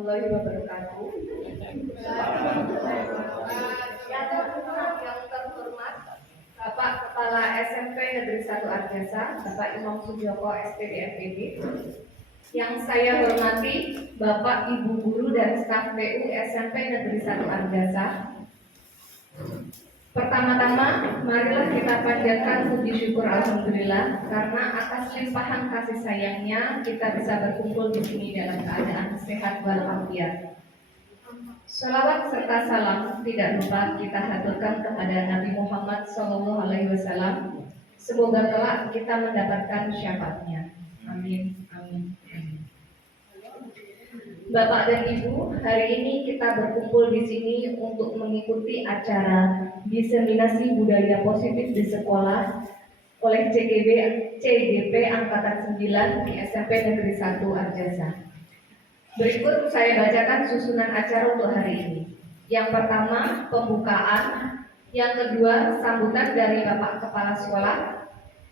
warahmatullahi wabarakatuh. Yang terhormat Bapak Kepala SMP Negeri 1 Arjasa, Bapak Imam Sujoko SPD FPB. Yang saya hormati Bapak Ibu Guru dan staf PU SMP Negeri 1 Arjasa. Pertama-tama, marilah kita panjatkan puji syukur alhamdulillah karena atas limpahan kasih sayangnya kita bisa berkumpul di sini dalam keadaan sehat walafiat. Shalawat serta salam tidak lupa kita haturkan kepada Nabi Muhammad SAW. Semoga kelak kita mendapatkan syafaatnya. Amin. Amin. Bapak dan Ibu, hari ini kita berkumpul di sini untuk mengikuti acara diseminasi budaya positif di sekolah oleh CGP Angkatan 9 di SMP Negeri 1 Arjasa. Berikut saya bacakan susunan acara untuk hari ini. Yang pertama, pembukaan. Yang kedua, sambutan dari Bapak Kepala Sekolah.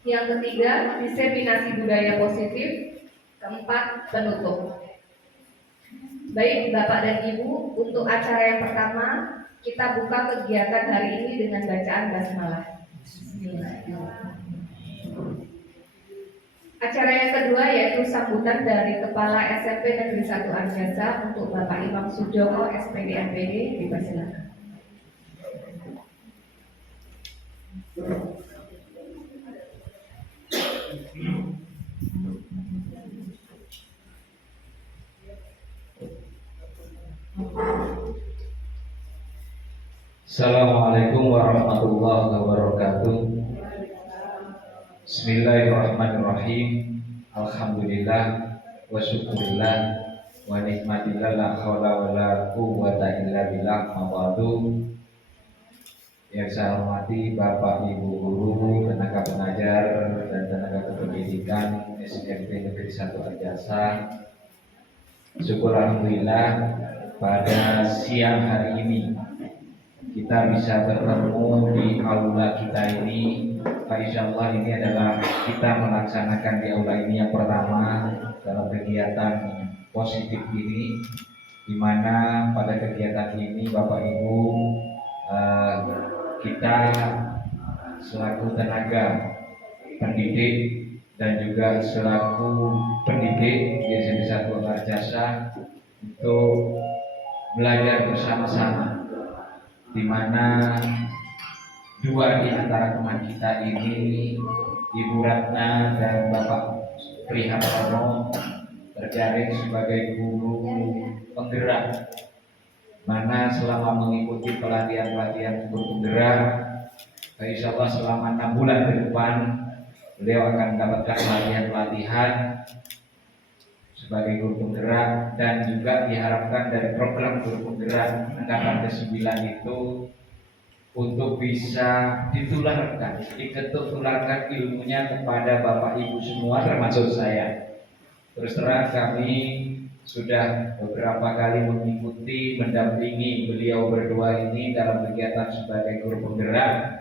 Yang ketiga, diseminasi budaya positif. Keempat, penutup. Baik Bapak dan Ibu, untuk acara yang pertama kita buka kegiatan hari ini dengan bacaan basmalah. Acara yang kedua yaitu sambutan dari Kepala SMP Negeri 1 Arjasa untuk Bapak Imam Sujoko SPD MPD, dipersilakan. Assalamualaikum warahmatullahi wabarakatuh. Bismillahirrahmanirrahim. Alhamdulillah wa syukurillah wa nikmatillah la haula wa la quwwata illa billah mawadu. Yang saya hormati Bapak Ibu Guru, tenaga pengajar dan tenaga kependidikan SMP Negeri 1 Arjasa. Syukur alhamdulillah pada siang hari ini kita bisa bertemu di aula kita ini. Insyaallah ini adalah kita melaksanakan di aula ini yang pertama dalam kegiatan positif ini, di mana pada kegiatan ini Bapak Ibu kita selaku tenaga pendidik dan juga selaku pendidik di SMP 1 Arjasa untuk belajar bersama-sama, di mana dua di antara teman kita ini, Ibu Ratna dan Bapak Prihartono, terjaring sebagai guru penggerak, mana selama mengikuti pelatihan guru penggerak, insyaallah selama 6 bulan ke depan beliau akan mendapatkan pelatihan sebagai guru penggerak, dan juga diharapkan dari program guru penggerak angkatan ke-9 itu untuk bisa ditularkan ilmunya kepada Bapak Ibu semua termasuk saya. Terus terang kami sudah beberapa kali mengikuti, mendampingi beliau berdua ini dalam kegiatan sebagai guru penggerak,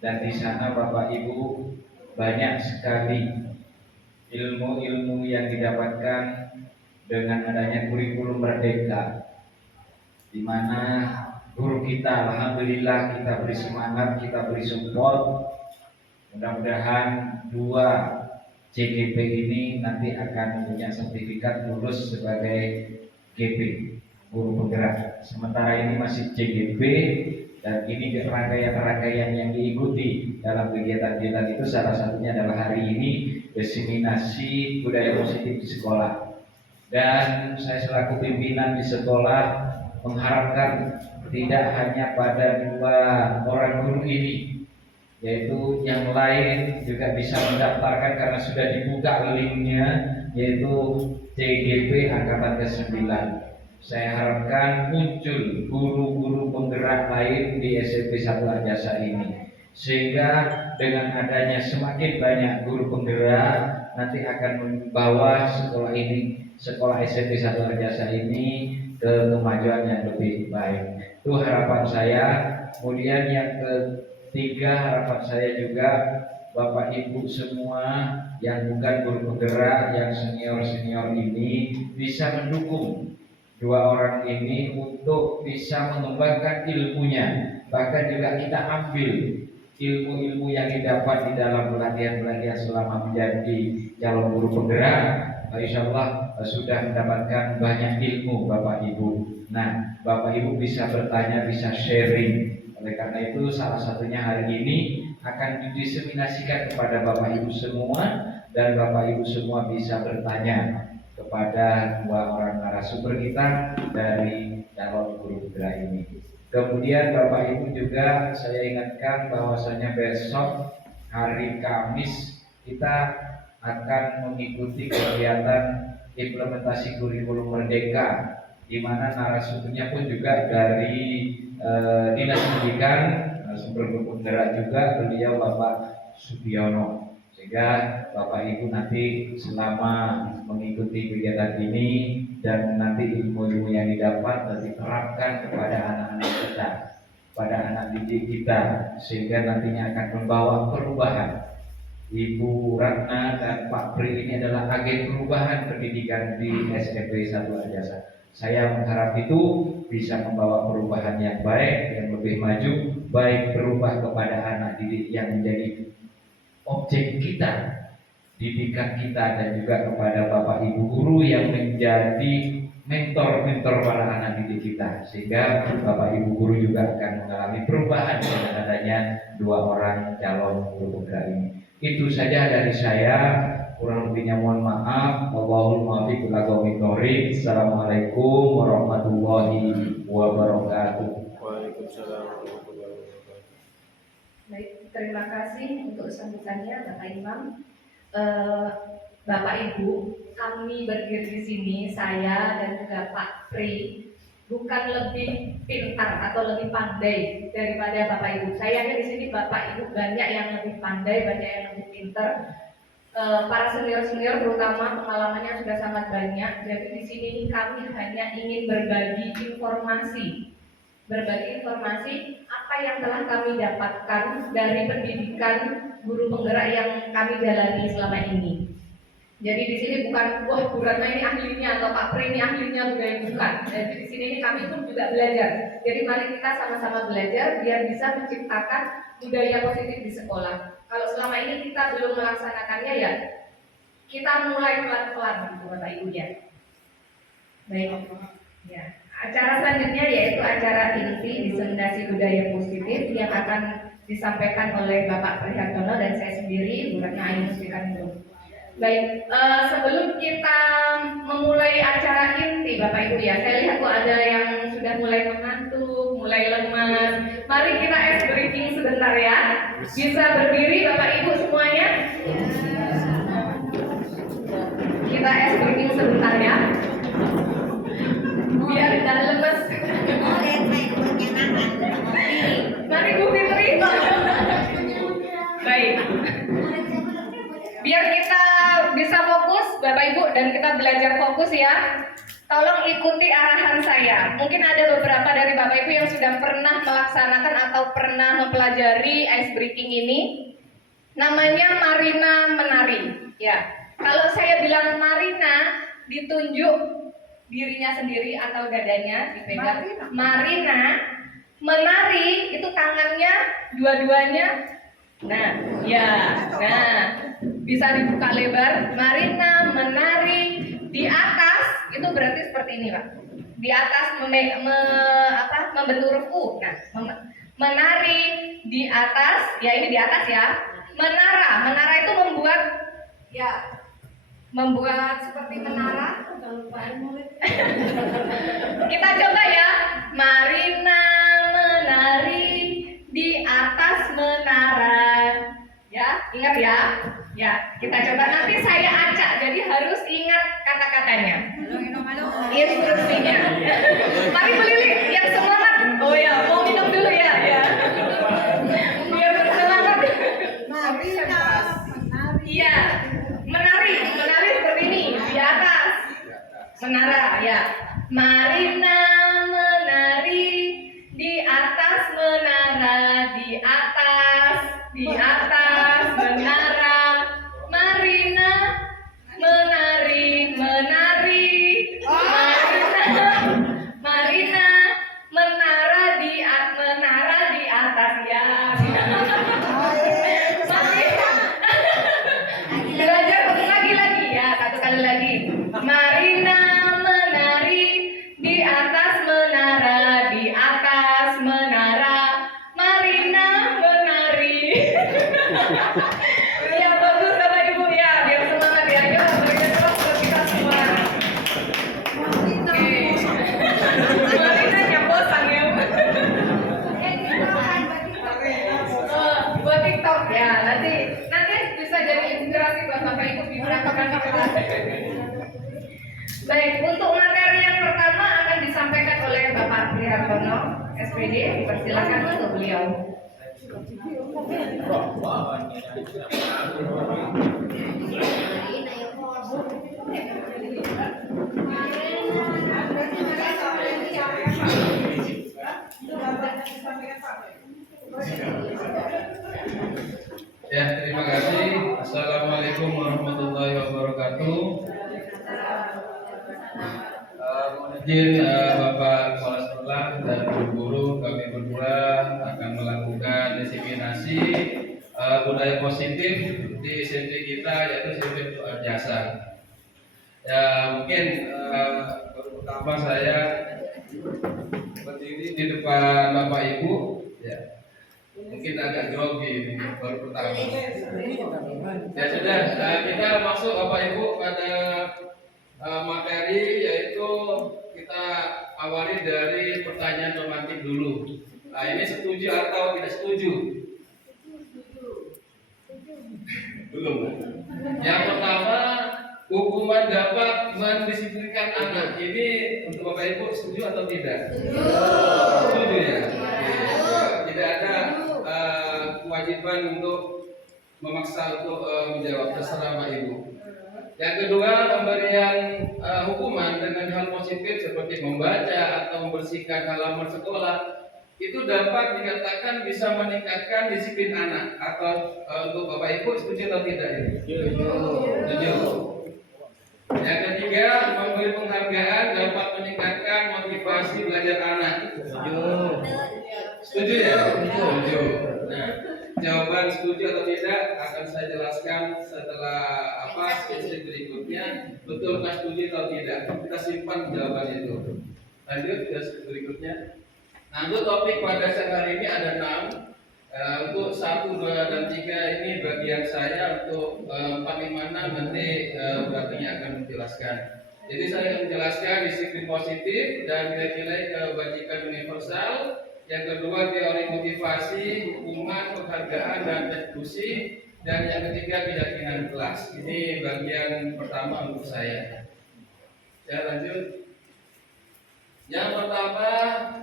dan di sana Bapak Ibu banyak sekali ilmu-ilmu yang didapatkan dengan adanya kurikulum merdeka, di mana guru kita alhamdulillah kita beri semangat, kita beri support. Mudah-mudahan dua CGP ini nanti akan punya sertifikat lulus sebagai GP, guru penggerak. Sementara ini masih CGP, dan ini rangkaian-rangkaian yang diikuti dalam kegiatan-kegiatan itu salah satunya adalah hari ini diseminasi budaya positif di sekolah. Dan saya selaku pimpinan di sekolah mengharapkan tidak hanya pada dua orang guru ini, yaitu yang lain juga bisa mendaftarkan karena sudah dibuka linknya, yaitu CGP Angkatan ke-9. Saya harapkan muncul guru-guru penggerak lain di SMP 1 Arjasa ini, sehingga dengan adanya semakin banyak guru penggerak nanti akan membawa sekolah ini, sekolah SMP 1 Arjasa ini ke kemajuan yang lebih baik. Itu harapan saya. Kemudian yang ketiga, harapan saya juga Bapak Ibu semua yang bukan guru penggerak, yang senior-senior ini bisa mendukung dua orang ini untuk bisa mengembangkan ilmunya. Bahkan juga kita ambil ilmu-ilmu yang didapat di dalam pelatihan-pelatihan selama menjadi calon guru penggerak. Insya Allah sudah mendapatkan banyak ilmu Bapak Ibu. Nah, Bapak Ibu bisa bertanya, bisa sharing. Oleh karena itu salah satunya hari ini akan didiseminasikan kepada Bapak Ibu semua, dan Bapak Ibu semua bisa bertanya kepada dua orang narasumber kita dari calon guru penggerak ini. Kemudian Bapak Ibu juga saya ingatkan bahwasanya besok hari Kamis kita akan mengikuti kegiatan implementasi kurikulum Merdeka, di mana narasumbernya pun juga dari Dinas Pendidikan, narasumber guru penggerak juga beliau Bapak Sugiono. Sehingga Bapak Ibu nanti selama mengikuti kegiatan ini dan nanti ilmu-ilmu yang didapat dan diterapkan kepada anak-anak kita, pada anak didik kita, sehingga nantinya akan membawa perubahan. Ibu Ratna dan Pak Pri ini adalah agen perubahan pendidikan di SMP 1 Arjasa. Saya mengharap itu bisa membawa perubahan yang baik, yang lebih maju, baik berubah kepada anak didik yang menjadi objek kita, didikan kita, dan juga kepada Bapak Ibu guru yang menjadi mentor-mentor para anak didik kita, sehingga Bapak Ibu guru juga akan mengalami perubahan dengan adanya dua orang calon guru penggerak ini. Itu saja dari saya, kurang lebihnya mohon maaf. Wallahul muwaffiq ila aqwamit thoriq. Assalamualaikum warahmatullahi wabarakatuh. Waalaikumsalam warahmatullahi wabarakatuh. Baik, terima kasih untuk sambutannya Bapak Imam. Bapak Ibu, kami berdiri di sini, saya dan juga Pak Pri, bukan lebih pintar atau lebih pandai daripada Bapak Ibu. Sayangnya di sini Bapak Ibu banyak yang lebih pandai, banyak yang lebih pintar. Para senior-senior terutama pengalamannya sudah sangat banyak. Jadi di sini kami hanya ingin berbagi informasi apa yang telah kami dapatkan dari pendidikan guru penggerak yang kami jalani selama ini. Jadi di sini bukan wah Bu Ratna ini ahlinya atau Pak Pri ini ahlinya budaya, bukan. Jadi di sini kami pun juga belajar. Jadi mari kita sama-sama belajar biar bisa menciptakan budaya positif di sekolah. Kalau selama ini kita belum melaksanakannya, ya kita mulai pelan-pelan gitu Bapak Ibu ya. Baik. Ya. Acara selanjutnya yaitu acara inti diseminasi budaya positif yang akan disampaikan oleh Bapak Prihartono dan saya sendiri, Bu Ratna Ayu Muslikanto. Baik, sebelum kita memulai acara inti Bapak Ibu ya, saya lihat kok ada yang sudah mulai mengantuk, mulai lemas. Mari kita ice breaking sebentar ya. Bisa berdiri Bapak Ibu semuanya. Kita ice breaking sebentar ya. Biar tidak lemes. Mari Bu Fitri. Baik. Biar kita bisa fokus Bapak Ibu dan kita belajar fokus ya. Tolong ikuti arahan saya. Mungkin ada beberapa dari Bapak Ibu yang sudah pernah melaksanakan atau pernah mempelajari ice breaking ini. Namanya Marina menari. Ya. Kalau saya bilang Marina, ditunjuk dirinya sendiri atau dadanya dipegang. Marina menari itu tangannya dua-duanya. Nah, ya. Nah, bisa dibuka lebar. Marina menari di atas itu berarti seperti ini, Pak. Di atas membentuk huruf U. Nah, menari di atas, ya ini di atas ya. Menara itu membuat seperti menara. Kita coba ya. Marina menari di atas menara. Ya, ingat ya. Ya, kita coba nanti saya acak. Jadi harus ingat kata-katanya. Instruksinya. Mari Bu Lili yang semangat. Oh ya, mau minum dulu ya, ya. Biar bersemangat. Iya. Menari seperti ini di atas menara ya. Marina menari di atas menara, di atas menara. Marina menari. Marina SPD, persilakan untuk beliau. Ya, terima kasih. Assalamualaikum warahmatullahi wabarakatuh. Mohon izin Bapak Kepala Sekolah dan guru kami berdua akan melakukan disiminasi budaya positif di SMP kita, yaitu SMP Doa Jasa. Ya, mungkin baru pertama saya berdiri di depan Bapak Ibu, ya. Mungkin agak grogi ini baru pertama. Ya sudah, kita masuk Bapak Ibu pada materi, yaitu kita awali dari pertanyaan normatif dulu. Nah, ini setuju atau tidak setuju? Belum. Yang pertama, hukuman dapat mendisiplinkan anak. Ini untuk Bapak Ibu setuju atau tidak? Setuju ya. Tidak ada kewajiban untuk memaksa untuk menjawab, terserah Pak Ibu. Yang kedua, pemberian hukuman dengan hal positif seperti membaca atau membersihkan halaman sekolah itu dapat dikatakan bisa meningkatkan disiplin anak. Atau untuk Bapak Ibu setuju atau tidak ini? Setuju. Yang ketiga, memberi penghargaan dapat meningkatkan motivasi belajar anak. Setuju ya? Setuju. Nah, jawaban setuju atau tidak akan saya jelaskan setelah sesi berikutnya. Betulkah setuju atau tidak? Kita simpan jawaban itu. Lanjut ke berikutnya. Nah, untuk topik pada siang hari ini ada 6. Untuk 1, 2, dan 3 ini bagian saya. Untuk 4, 5, 6 nanti berarti akan menjelaskan. Jadi saya akan menjelaskan disiplin positif dan nilai-nilai kebajikan universal. Yang kedua, teori motivasi, hukuman, penghargaan, dan retribusi. Dan yang ketiga, keyakinan kelas. Ini bagian pertama untuk saya. Saya lanjut. Yang pertama,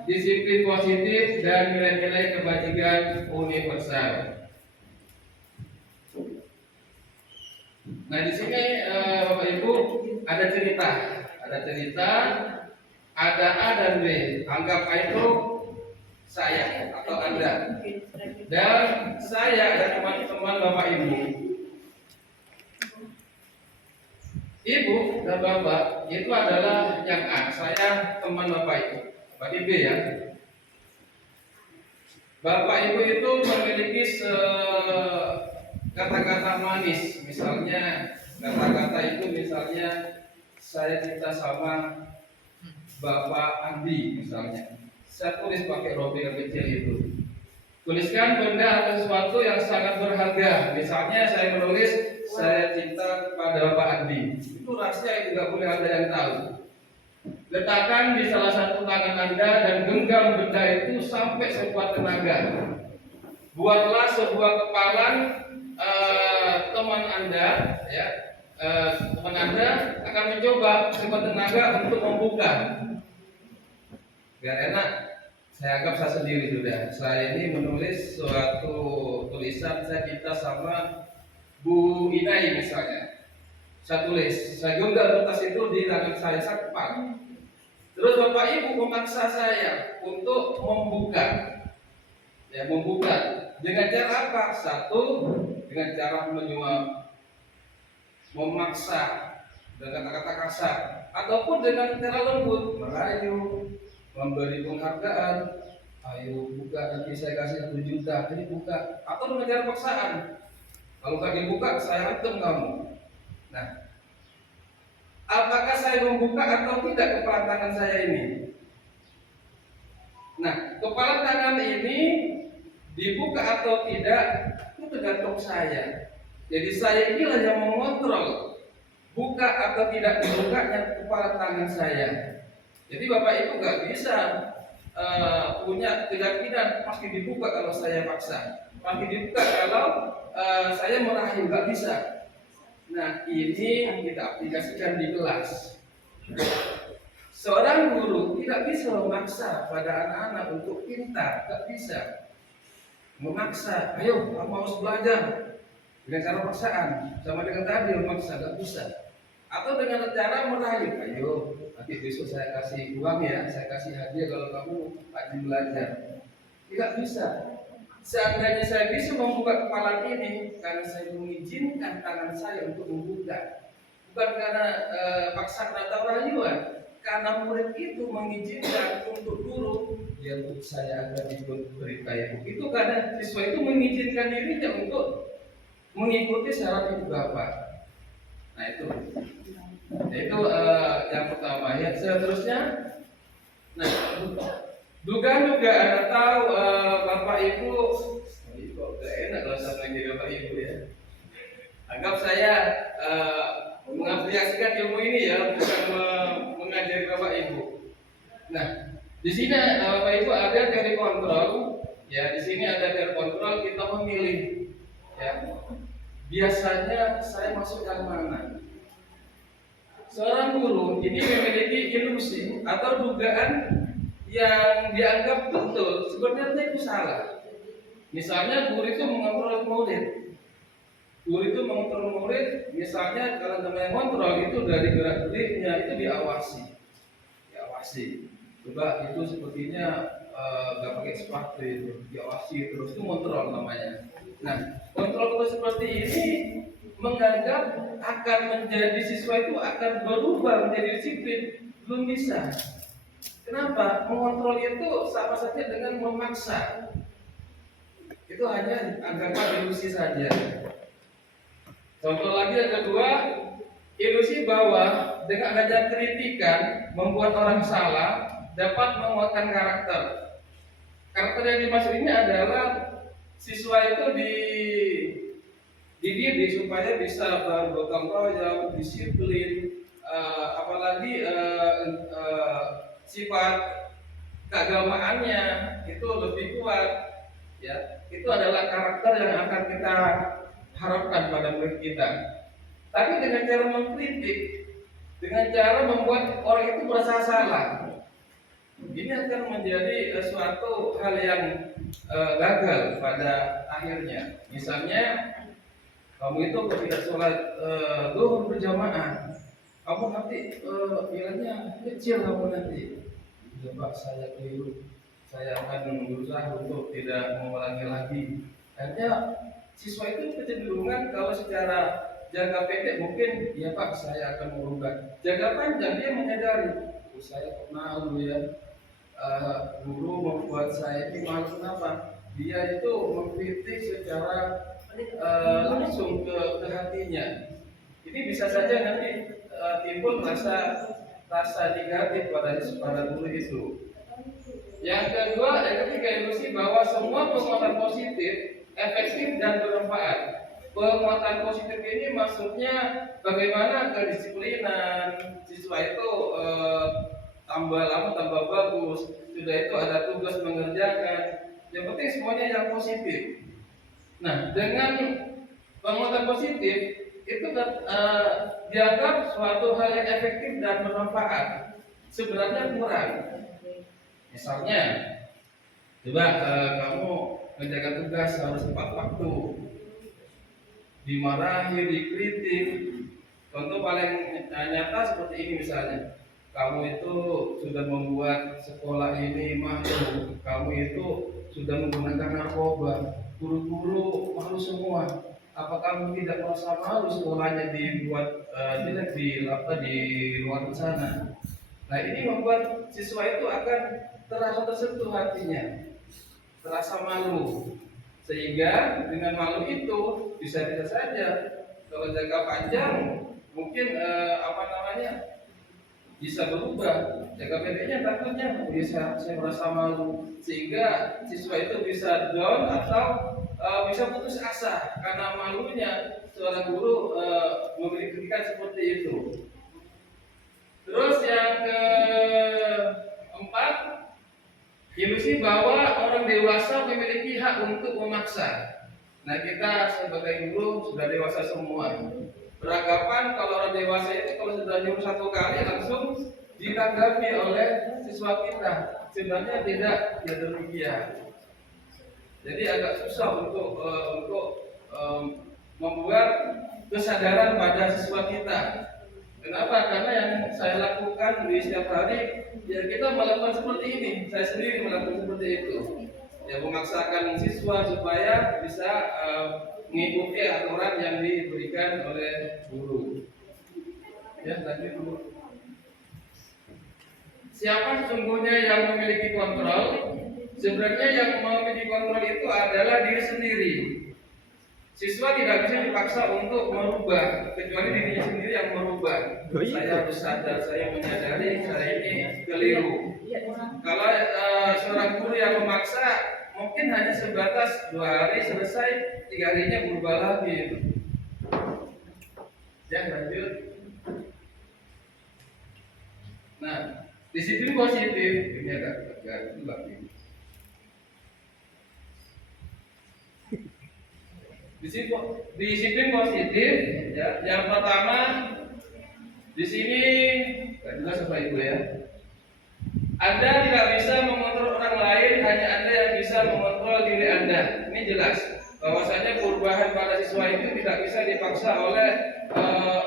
disiplin positif dan nilai-nilai kebajikan universal. Nah, di sini Bapak Ibu ada cerita, ada A dan B. Anggap A itu saya atau Anda, dan saya dan teman-teman Bapak Ibu. Ibu dan Bapak itu adalah yang A, saya teman Bapak Ibu. Berarti B ya. Bapak Ibu itu memiliki kata-kata manis, misalnya kata-kata itu misalnya saya cinta sama Bapak Andi misalnya. Saya tulis pakai rompi yang kecil itu. Tuliskan benda atau sesuatu yang sangat berharga. Misalnya saya menulis saya cinta kepada Bapak Andi. Itu rahasia yang tidak boleh ada yang tahu. Letakkan di salah satu tangan Anda dan genggam benda itu sampai sekuat tenaga. Buatlah sebuah kepalan teman Anda, ya. Teman Anda akan mencoba sekuat tenaga untuk membuka. Biar enak, saya anggap saya sendiri sudah. Saya ini menulis suatu tulisan saya cinta sama Bu Inai misalnya. Saya tulis, saya genggam kertas itu di tangan saya kepal. Terus Bapak Ibu memaksa saya untuk membuka. Ya, membuka. Dengan cara apa? Satu, dengan cara menyuap, memaksa dengan kata-kata kasar, ataupun dengan cara lembut, merayu, memberi penghargaan. Ayo buka, nanti saya kasih 1 juta, ini buka. Atau dengan cara paksaan. Kalau nggak dibuka, saya hantam kamu. Nah, apakah saya membuka atau tidak kepala tangan saya ini? Nah, kepala tangan ini dibuka atau tidak itu tergantung saya. Jadi saya inilah yang mengontrol buka atau tidak dibukanya kepala tangan saya. Jadi Bapak Ibu nggak bisa punya keyakinan pasti dibuka kalau saya paksa, pasti dibuka kalau saya merayu, nggak bisa. Nah, ini kita aplikasikan di kelas. Seorang guru tidak nggak bisa memaksa pada anak-anak untuk pintar, nggak bisa memaksa. Ayo, kamu harus belajar dengan cara paksaan, sama dengan tadi memaksa, nggak bisa. Atau dengan cara merayu, ayo nanti besok saya kasih uang ya, saya kasih hadiah kalau kamu rajin belajar. Tidak bisa. Seandainya saya bisa membuka kepala ini karena saya mengizinkan tangan saya untuk membuka, bukan karena paksaan atau rayuan, karena murid itu mengizinkan untuk guru, ya untuk saya akan ikut berita ibu. Itu karena siswa itu mengizinkan dirinya untuk mengikuti syarat ibu bapak. Nah itu yang pertama. Yang seterusnya, nah dugaan juga Anda tahu bapak ibu, ini kok gak enak kalau saya jadi bapak ibu ya. Anggap saya mengaplikasikan ilmu ini ya, bukan mengajari bapak ibu. Nah, di sini bapak ibu ada teori kontrol, ya di sini ada teori kontrol, kita memilih, ya. Biasanya saya masuk yang mana? Seorang guru ini memiliki ilusi atau dugaan yang dianggap betul, sebenarnya itu salah. Misalnya guru itu mengontrol murid. Guru itu mengontrol murid, misalnya kalau namanya kontrol itu dari gerak-geriknya itu diawasi. Coba itu sepertinya nggak pakai sepatu itu, diawasi terus, itu kontrol namanya. Nah, kontrol seperti ini menganggap akan menjadi siswa itu akan berubah menjadi disiplin, belum bisa. Kenapa? Mengontrol itu sama saja dengan memaksa. Itu hanya anggapan ilusi saja. Contoh lagi yang kedua, ilusi bahwa dengan adanya kritikan membuat orang salah dapat menguatkan karakter. Karakter yang dimaksud ini adalah siswa itu dididik supaya bisa bergotong royong, disiplin, apalagi sifat keagamaannya itu lebih kuat, ya. Itu adalah karakter yang akan kita harapkan pada murid kita. Tapi dengan cara mengkritik, dengan cara membuat orang itu merasa salah, ini akan menjadi suatu hal yang gagal pada akhirnya. Misalnya kamu itu tidak sholat zuhur berjamaah, kamu nanti nilainya kecil, kamu nanti. Coba saya keliru, saya akan berusaha untuk tidak mengulangi lagi. Akhirnya siswa itu kecenderungan kalau secara jangka pendek mungkin ya Pak saya akan merubah. Jangka panjang dia menyadari, saya kok malu ya, guru membuat saya ini malu. Kenapa? Dia itu mengkritik secara langsung ke hatinya. Ini bisa saja nanti timbul rasa negatif pada guru itu. Yang kedua, yang ketiga, ilusi bahwa semua penguatan positif efektif dan bermanfaat. Penguatan positif ini maksudnya bagaimana kedisiplinan siswa itu tambah lama tambah bagus. Sudah itu ada tugas mengerjakan. Yang penting semuanya yang positif. Nah, dengan penguatan positif itu dianggap suatu hal yang efektif dan bermanfaat. Sebenarnya kurang. Misalnya, coba kamu menjaga tugas harus tepat waktu, dimarahi, dikritik. Contoh paling nyata seperti ini misalnya, kamu itu sudah membuat sekolah ini malu, kamu itu sudah menggunakan narkoba, guru-guru malu semua. Apa kamu tidak merasa malu sekolahnya dibuat jelek di luar sana? Nah ini membuat siswa itu akan terasa tersentuh hatinya, terasa malu, sehingga dengan malu itu bisa saja kalau jangka panjang mungkin bisa berubah. Jangka pendeknya takutnya bisa saya merasa malu, sehingga siswa itu bisa down atau bisa putus asa karena malunya seorang guru memberi kritikan seperti itu. Terus yang keempat, ilusi bahwa orang dewasa memiliki hak untuk memaksa. Nah kita sebagai guru sudah dewasa semua. Beranggapan kalau orang dewasa itu kalau sudah nyuruh satu kali langsung ditanggapi oleh siswa kita. Sebenarnya tidak demikian. Jadi agak susah untuk membuat kesadaran pada siswa kita. Kenapa? Karena yang saya lakukan di setiap hari, ya kita melakukan seperti ini. Saya sendiri melakukan seperti itu. Ya memaksakan siswa supaya bisa mengikuti aturan yang diberikan oleh guru. Ya, lanjut dulu. Siapa sesungguhnya yang memiliki kontrol? Sebenarnya yang memiliki kontrol itu adalah diri sendiri. Siswa tidak bisa dipaksa untuk merubah, kecuali dirinya sendiri yang merubah. Saya harus sadar, saya menyadari saya ini keliru. Kalau seorang guru yang memaksa, mungkin hanya sebatas 2 hari selesai, 3 harinya berubah lagi. Ya, lanjut. Nah, disiplin positif ini agak lagi. Disiplin positif, ya. Yang pertama di sini jelas Bapak Ibu ya. Anda tidak bisa mengontrol orang lain, hanya Anda yang bisa mengontrol diri Anda. Ini jelas bahwasanya perubahan pada siswa itu tidak bisa dipaksa oleh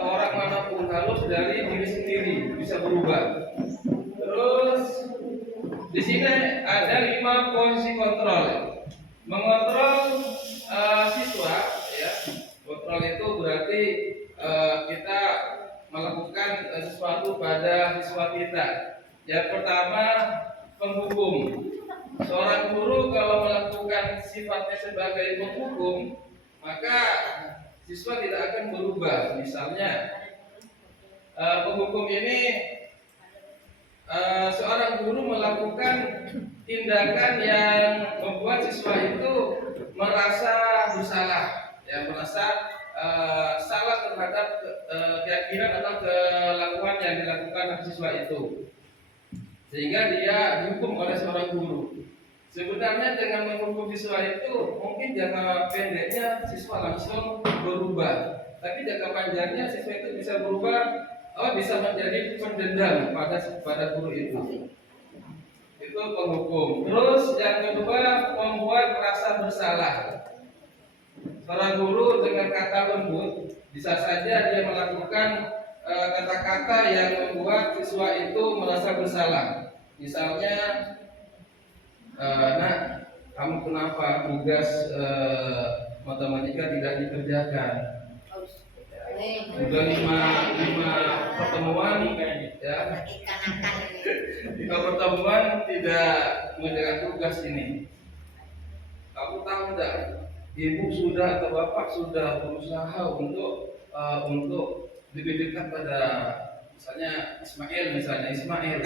orang manapun, harus dari diri sendiri bisa berubah. Terus di sini ada 5 posisi kontrol. Mengontrol siswa, ya. Kontrol itu berarti kita melakukan sesuatu pada siswa kita. Yang pertama, penghukum. Seorang guru kalau melakukan sifatnya sebagai penghukum, maka siswa tidak akan berubah. Misalnya, penghukum ini seorang guru melakukan tindakan yang membuat siswa itu merasa bersalah, ya, merasa salah terhadap keyakinan atau kelakuan yang dilakukan oleh siswa itu, sehingga dia dihukum oleh seorang guru. Sebenarnya dengan menghukum siswa itu mungkin jangka pendeknya siswa langsung berubah, tapi jangka panjangnya siswa itu bisa berubah, bisa menjadi pendendam pada guru itu. Itu penghukum. Terus yang kedua, membuat merasa bersalah. Seorang guru dengan kata lembut bisa saja dia melakukan kata-kata yang membuat siswa itu merasa bersalah. Misalnya, nak, kamu kenapa tugas matematika tidak dikerjakan? Sudah lima pertemuan, ya. 5 pertemuan tidak mengerjakan tugas ini. Kamu tahu tidak? Ibu sudah atau bapak sudah berusaha untuk lebih dekat pada misalnya Ismail.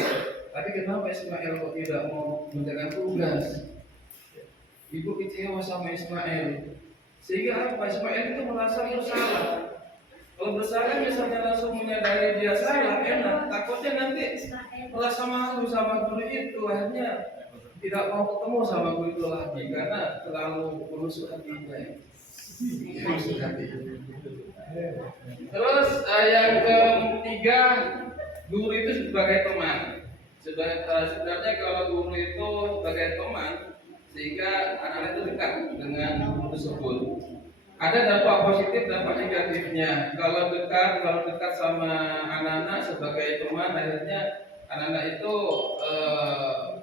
Tapi kenapa Ismail kok tidak mau mengerjakan tugas? Ibu kecewa sama Ismail. Sehingga apa? Ismail itu merasa bersalah. Kalau bersalah misalnya langsung menyadari dia salah, enak. Takutnya nanti merasa malu sama guru itu, akhirnya tidak mau ketemu sama guru itu lagi karena terlalu menusuk hatinya. Terus yang ketiga, guru itu sebagai teman. Sebenarnya kalau guru itu sebagai teman, sehingga anak-anak itu dekat dengan guru tersebut. Ada dampak positif, dampak negatifnya. Kalau dekat sama anak-anak sebagai teman, akhirnya anak-anak itu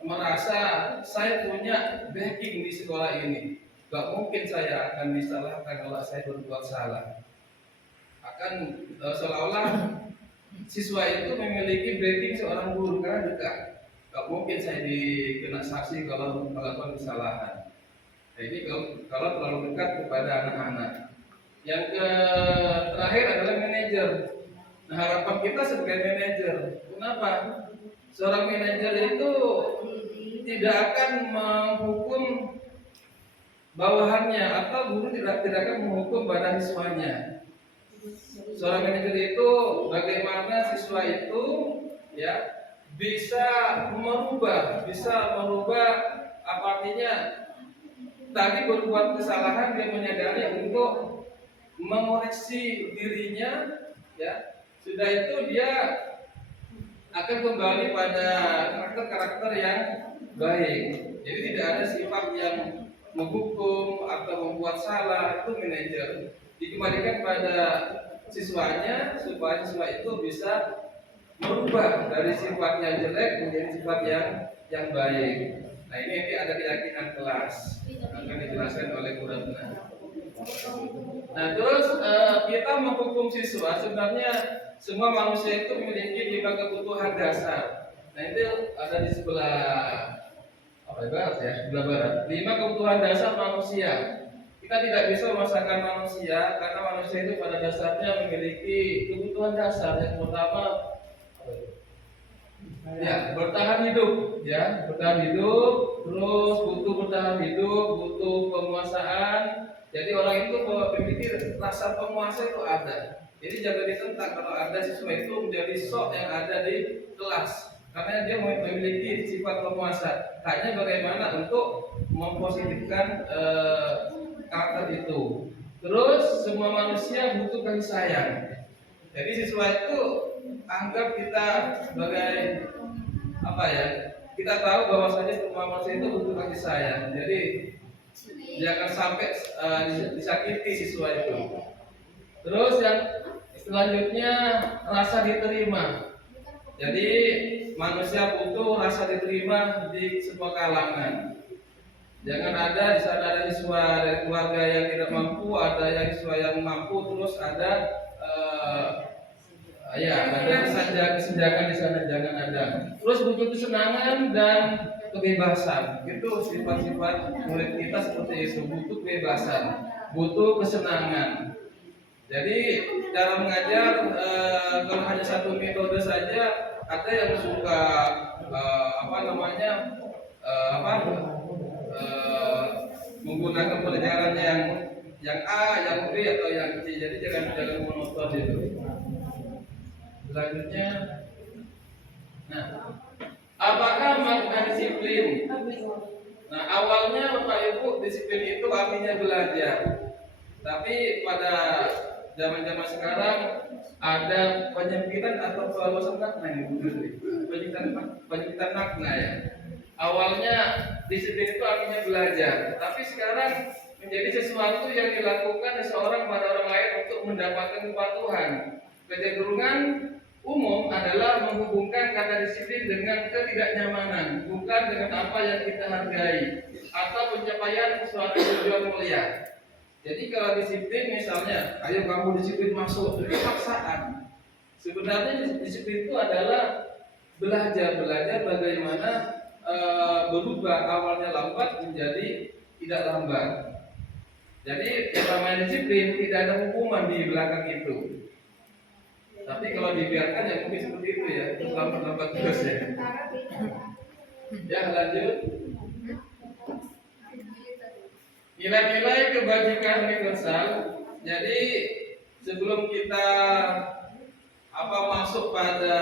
merasa saya punya backing di sekolah ini. Gak mungkin saya akan disalahkan kalau saya berbuat salah. Akan seolah-olah siswa itu memiliki backing seorang guru karena dekat. Gak mungkin saya dikena sanksi kalau melakukan kesalahan. Nah, ini kalau terlalu dekat kepada anak-anak. Yang terakhir adalah manajer. Nah, harapan kita sebagai manajer, kenapa? Seorang manajer itu tidak akan menghukum bawahannya atau guru tidak akan menghukum pada siswanya. Seorang manajer itu bagaimana siswa itu, ya, bisa merubah apa artinya? Tadi berbuat kesalahan, dia menyadari untuk mengoreksi dirinya, ya. Sudah itu dia akan kembali pada karakter-karakter yang baik. Jadi tidak ada sifat yang menghukum atau membuat salah, itu manajer. Dikembalikan pada siswanya supaya siswa itu bisa merubah dari sifat yang jelek menjadi sifat yang baik. Nah ini ada keyakinan kelas akan dijelaskan oleh Bu Ratna. Nah terus kita menghukum siswa, sebenarnya semua manusia itu memiliki 5 kebutuhan dasar. Nah itu ada di sebelah barat ya, sebelah barat. 5 kebutuhan dasar manusia. Kita tidak bisa memaksakan manusia karena manusia itu pada dasarnya memiliki kebutuhan dasar. Yang pertama ya bertahan hidup, ya bertahan hidup, terus butuh bertahan hidup, butuh penguasaan. Jadi orang itu memiliki rasa penguasa itu ada. Jadi jangan ditentang kalau ada siswa itu menjadi sok yang ada di kelas, karena dia memiliki sifat penguasa. Hanya bagaimana untuk mempositifkan karakter itu. Terus semua manusia butuh kasih sayang. Jadi siswa itu anggap kita sebagai apa ya? Kita tahu bahwasanya semua manusia itu butuh kasih sayang. Jadi jangan sampai disakiti siswa itu. Terus yang selanjutnya rasa diterima. Jadi manusia butuh rasa diterima di semua kalangan. Jangan ada di sana ada siswa dari keluarga yang tidak mampu, ada yang siswa yang mampu, terus ada kesenjangan di sana, jangan ada. Terus butuh kesenangan dan kebebasan. Itu sifat-sifat murid kita seperti itu, butuh kebebasan, butuh kesenangan. Jadi cara mengajar kalau hanya satu metode saja, ada yang suka menggunakan pelajaran yang A, yang B atau yang C. Jadi jangan monoton itu. Selanjutnya, nah, apakah makna disiplin? Nah, awalnya Bapak Ibu disiplin itu artinya belajar. Tapi pada zaman sekarang ada penyempitan atau perluasan makna ini, penyempitan makna ya. Awalnya disiplin itu artinya belajar, tapi sekarang menjadi sesuatu yang dilakukan seseorang pada orang lain untuk mendapatkan kepatuhan. Kecenderungan umum adalah menghubungkan kata disiplin dengan ketidaknyamanan, bukan dengan apa yang kita hargai atau pencapaian suatu tujuan mulia. Jadi kalau disiplin misalnya, ayo kamu disiplin masuk, itu paksaan. Sebenarnya disiplin itu adalah belajar bagaimana berubah awalnya lambat menjadi tidak lambat. Jadi yang namanya disiplin tidak ada hukuman di belakang itu. Tapi kalau dibiarkan ya mungkin seperti itu ya, lambat terus ya. Ya lanjut. Nilai-nilai kebajikan universal. Jadi sebelum kita masuk pada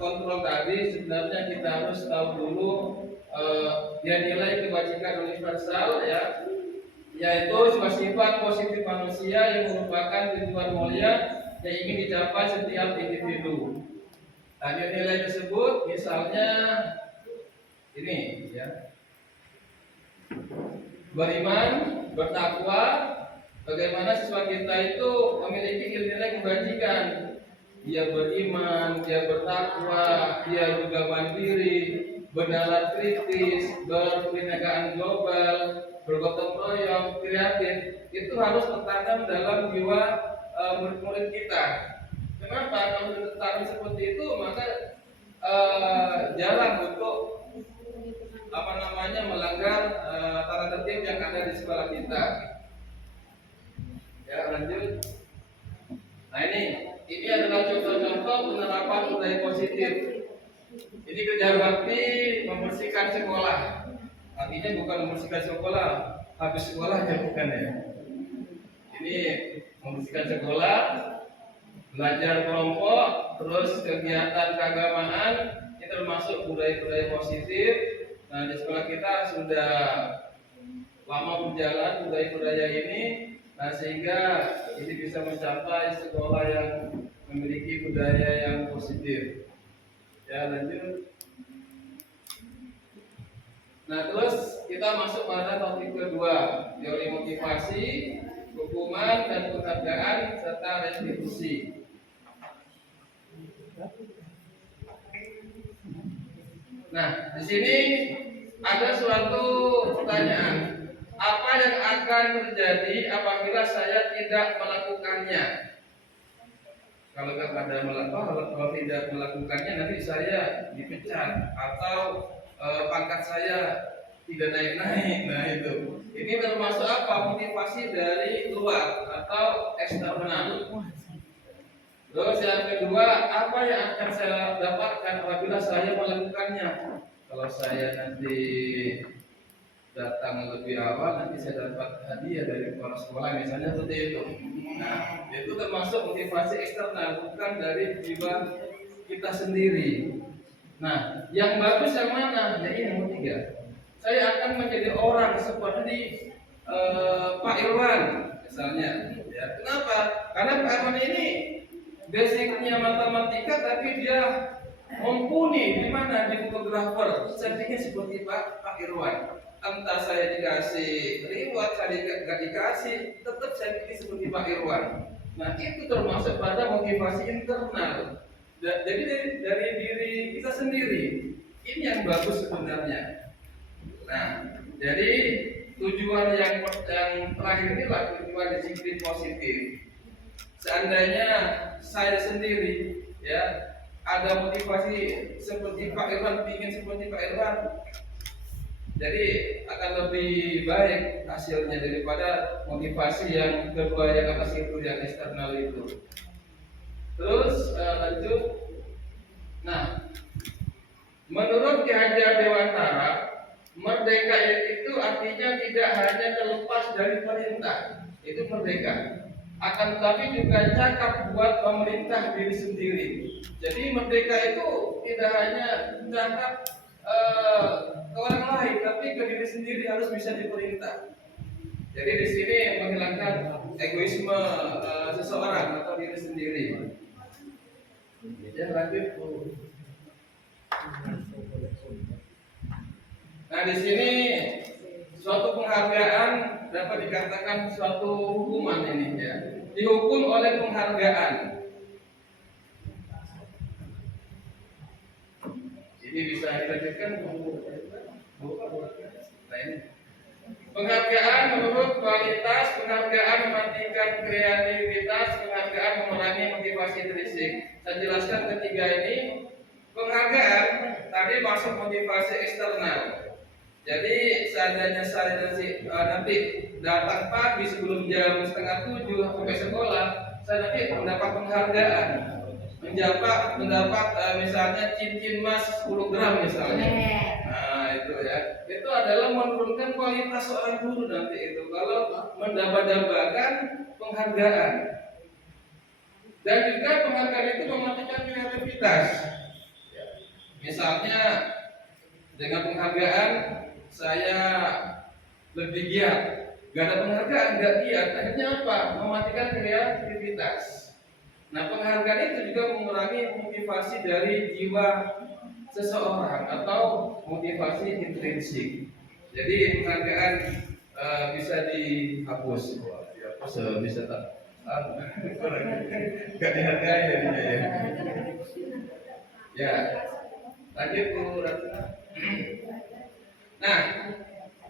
kontrol tadi, sebenarnya kita harus tahu dulu nilai kebajikan universal ya, yaitu sifat positif manusia yang merupakan tujuan mulia yang ingin dicapai setiap individu. Nah, nilai tersebut misalnya ini ya, beriman, bertakwa. Bagaimana siswa kita itu memiliki nilai kebajikan. Dia beriman, dia bertakwa, dia juga mandiri, bernalar kritis, berkebinekaan global, bergotong royong, kreatif. Itu harus tertanam dalam jiwa murid-murid kita. Kenapa? Kalau tertanam seperti itu, maka jarang untuk melanggar tata tertib yang ada di sekolah kita. Ya lanjut. Nah ini adalah contoh-contoh penerapan budaya positif. Ini kerja bakti membersihkan sekolah. Artinya bukan membersihkan sekolah habis sekolah aja, bukan ya. Ini membersihkan sekolah, belajar kelompok, terus kegiatan keagamaan, ini termasuk budaya-budaya positif. Nah di sekolah kita sudah lama berjalan budaya-budaya ini. Nah sehingga ini bisa mencapai sekolah yang memiliki budaya yang positif. Ya, lanjut. Nah, terus kita masuk pada topik kedua, teori motivasi, hukuman dan penghargaan serta restitusi. Nah, di sini ada suatu pertanyaan. Apa yang akan terjadi apabila saya tidak melakukannya? Kalau tidak melakukannya, nanti saya dipecat atau pangkat saya tidak naik-naik. Nah, itu. Ini termasuk apa? Motivasi dari luar atau eksternal. Terus yang kedua, apa yang akan saya dapatkan apabila saya melakukannya? Kalau saya nanti datang lebih awal, nanti saya dapat hadiah dari kepala sekolah, misalnya seperti itu. Nah, itu termasuk motivasi eksternal, bukan dari jiwa kita sendiri. Nah, yang bagus yang mana? Ya ini nomor 3. Saya akan menjadi orang seperti Pak Irwan, misalnya. Ya, kenapa? Karena Pak Irwan ini basicnya matematika, tapi dia mumpuni di mana, di fotografer. Settingnya seperti Pak Irwan. Entah saya dikasih reward, saya nggak dikasih, tetap saya pikir seperti Pak Irwan. Nah, itu termasuk pada motivasi internal. Jadi dari diri kita sendiri. Ini yang bagus sebenarnya. Nah, jadi tujuan yang terakhir inilah tujuan disiplin positif. Seandainya saya sendiri ya ada motivasi seperti Pak Irwan, ingin seperti Pak Irwan, jadi akan lebih baik hasilnya daripada motivasi yang kedua yang atas itu, yang eksternal itu. Terus lanjut. Nah, menurut Ki Hajar Dewantara, merdeka itu artinya tidak hanya terlepas dari perintah, itu merdeka. Akan tetapi juga cakap buat pemerintah diri sendiri. Jadi merdeka itu tidak hanya cakap ke orang lain, tapi ke diri sendiri harus bisa diperintah. Jadi di sini menghilangkan egoisme seseorang atau diri sendiri. Ya, lanjut. Nah, di sini suatu penghargaan dapat dikatakan suatu hukuman ini ya. Dihukum oleh penghargaan. Ini bisa dilanjutkan. Nah, ini. Penghargaan menurut kualitas, penghargaan mematikan kreativitas, penghargaan memerangi motivasi intrinsik. Saya jelaskan ketiga ini. Penghargaan tadi masuk motivasi eksternal. Jadi seandainya saya nanti datang pagi sebelum jam 6:30 sampai sekolah, saya nanti mendapat penghargaan. Mendapat misalnya cincin emas 10 gram misalnya. Nah, itu ya. Itu adalah menurunkan kualitas seorang guru nanti itu kalau mendambakan penghargaan. Dan juga penghargaan itu mematikan kreativitas. Misalnya dengan penghargaan saya lebih giat, gak ada penghargaan gak giat, akhirnya apa? Mematikan kreativitas. Nah, penghargaan itu juga mengurangi motivasi dari jiwa seseorang atau motivasi intrinsik. Jadi penghargaan bisa dihapus, bisa tak? Gak dihargai jadinya ya. Ya, lanjut Bu Ratna. Nah,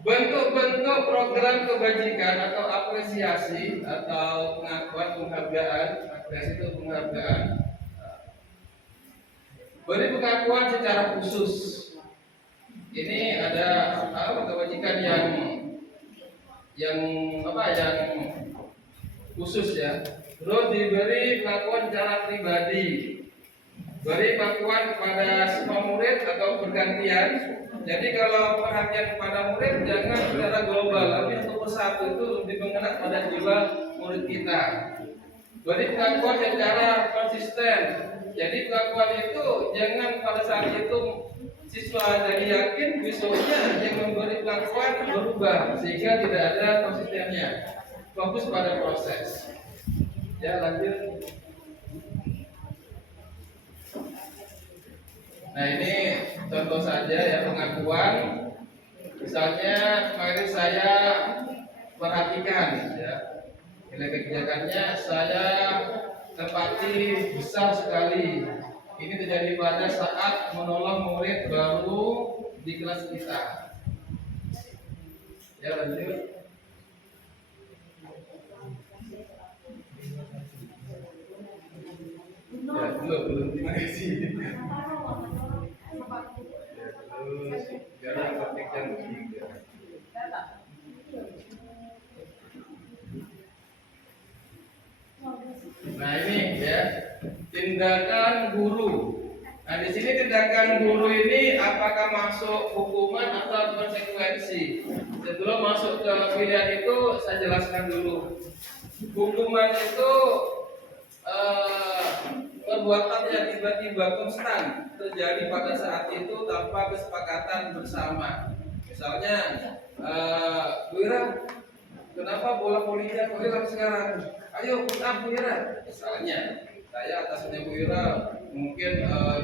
bentuk-bentuk program kebajikan atau apresiasi atau pengakuan penghargaan, apresiasi itu penghargaan. Beri pengakuan secara khusus. Ini ada kebajikan yang khusus ya. Terus diberi pengakuan secara pribadi. Beri pengakuan kepada semua murid atau bergantian. Jadi kalau perhatian kepada murid jangan secara global, tapi satu persatu itu lebih mengena pada jiwa murid kita. Beri pengakuan secara konsisten. Jadi pengakuan itu jangan pada saat itu siswa jadi yakin, besoknya yang memberi pengakuan berubah sehingga tidak ada konsistennya. Fokus pada proses. Ya, lanjut. Nah ini contoh saja ya pengakuan. Misalnya kemarin saya perhatikan ya nilai kebijakannya saya tepati besar sekali. Ini terjadi pada saat menolong murid baru di kelas kita. Ya lanjut. Ya belum terima kasih. Terus sekarang topik yang ketiga. Nah ini ya tindakan guru. Nah di sini tindakan guru ini apakah masuk hukuman atau konsekuensi? Sebelum masuk ke pilihan itu saya jelaskan dulu. Hukuman itu perbuatan yang tiba-tiba konstan terjadi pada saat itu tanpa kesepakatan bersama. Misalnya, Bu Ira, kenapa bola volinya kok hilang sekarang? Ayo put up Bu Ira. Misalnya, saya atasnya Bu Ira mungkin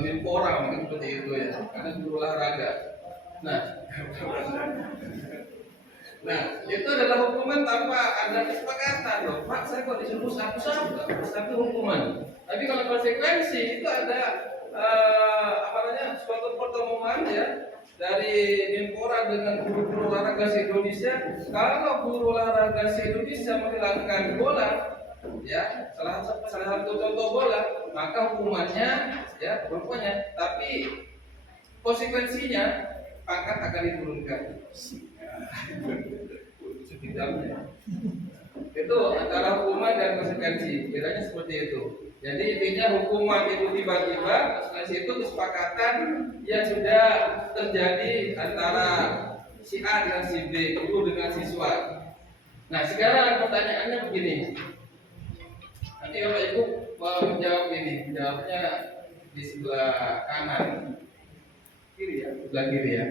Menpora mungkin seperti itu ya, karena guru olahraga. Nah, itu adalah hukuman tanpa ada kesepakatan loh. Pak, saya kok disuruh satu hukuman. Tapi kalau konsekuensi itu ada suatu pertemuan ya dari Menpora dengan guru olahraga se-Indonesia. Kalau guru olahraga se-Indonesia menghilangkan bola, ya salah satu contoh bola, maka hukumannya ya hukumannya, tapi konsekuensinya pangkat akan diturunkan. Setidaknya itu antara hukuman dan konsekuensi, bedanya seperti itu. Jadi intinya hukuman itu tiba-tiba, konsekuensi itu kesepakatan yang sudah terjadi antara si A dengan si B, guru dengan siswa. Nah sekarang pertanyaannya begini, nanti Bapak Ibu mau menjawab ini, jawabnya di sebelah kanan, kiri ya, sebelah kiri ya.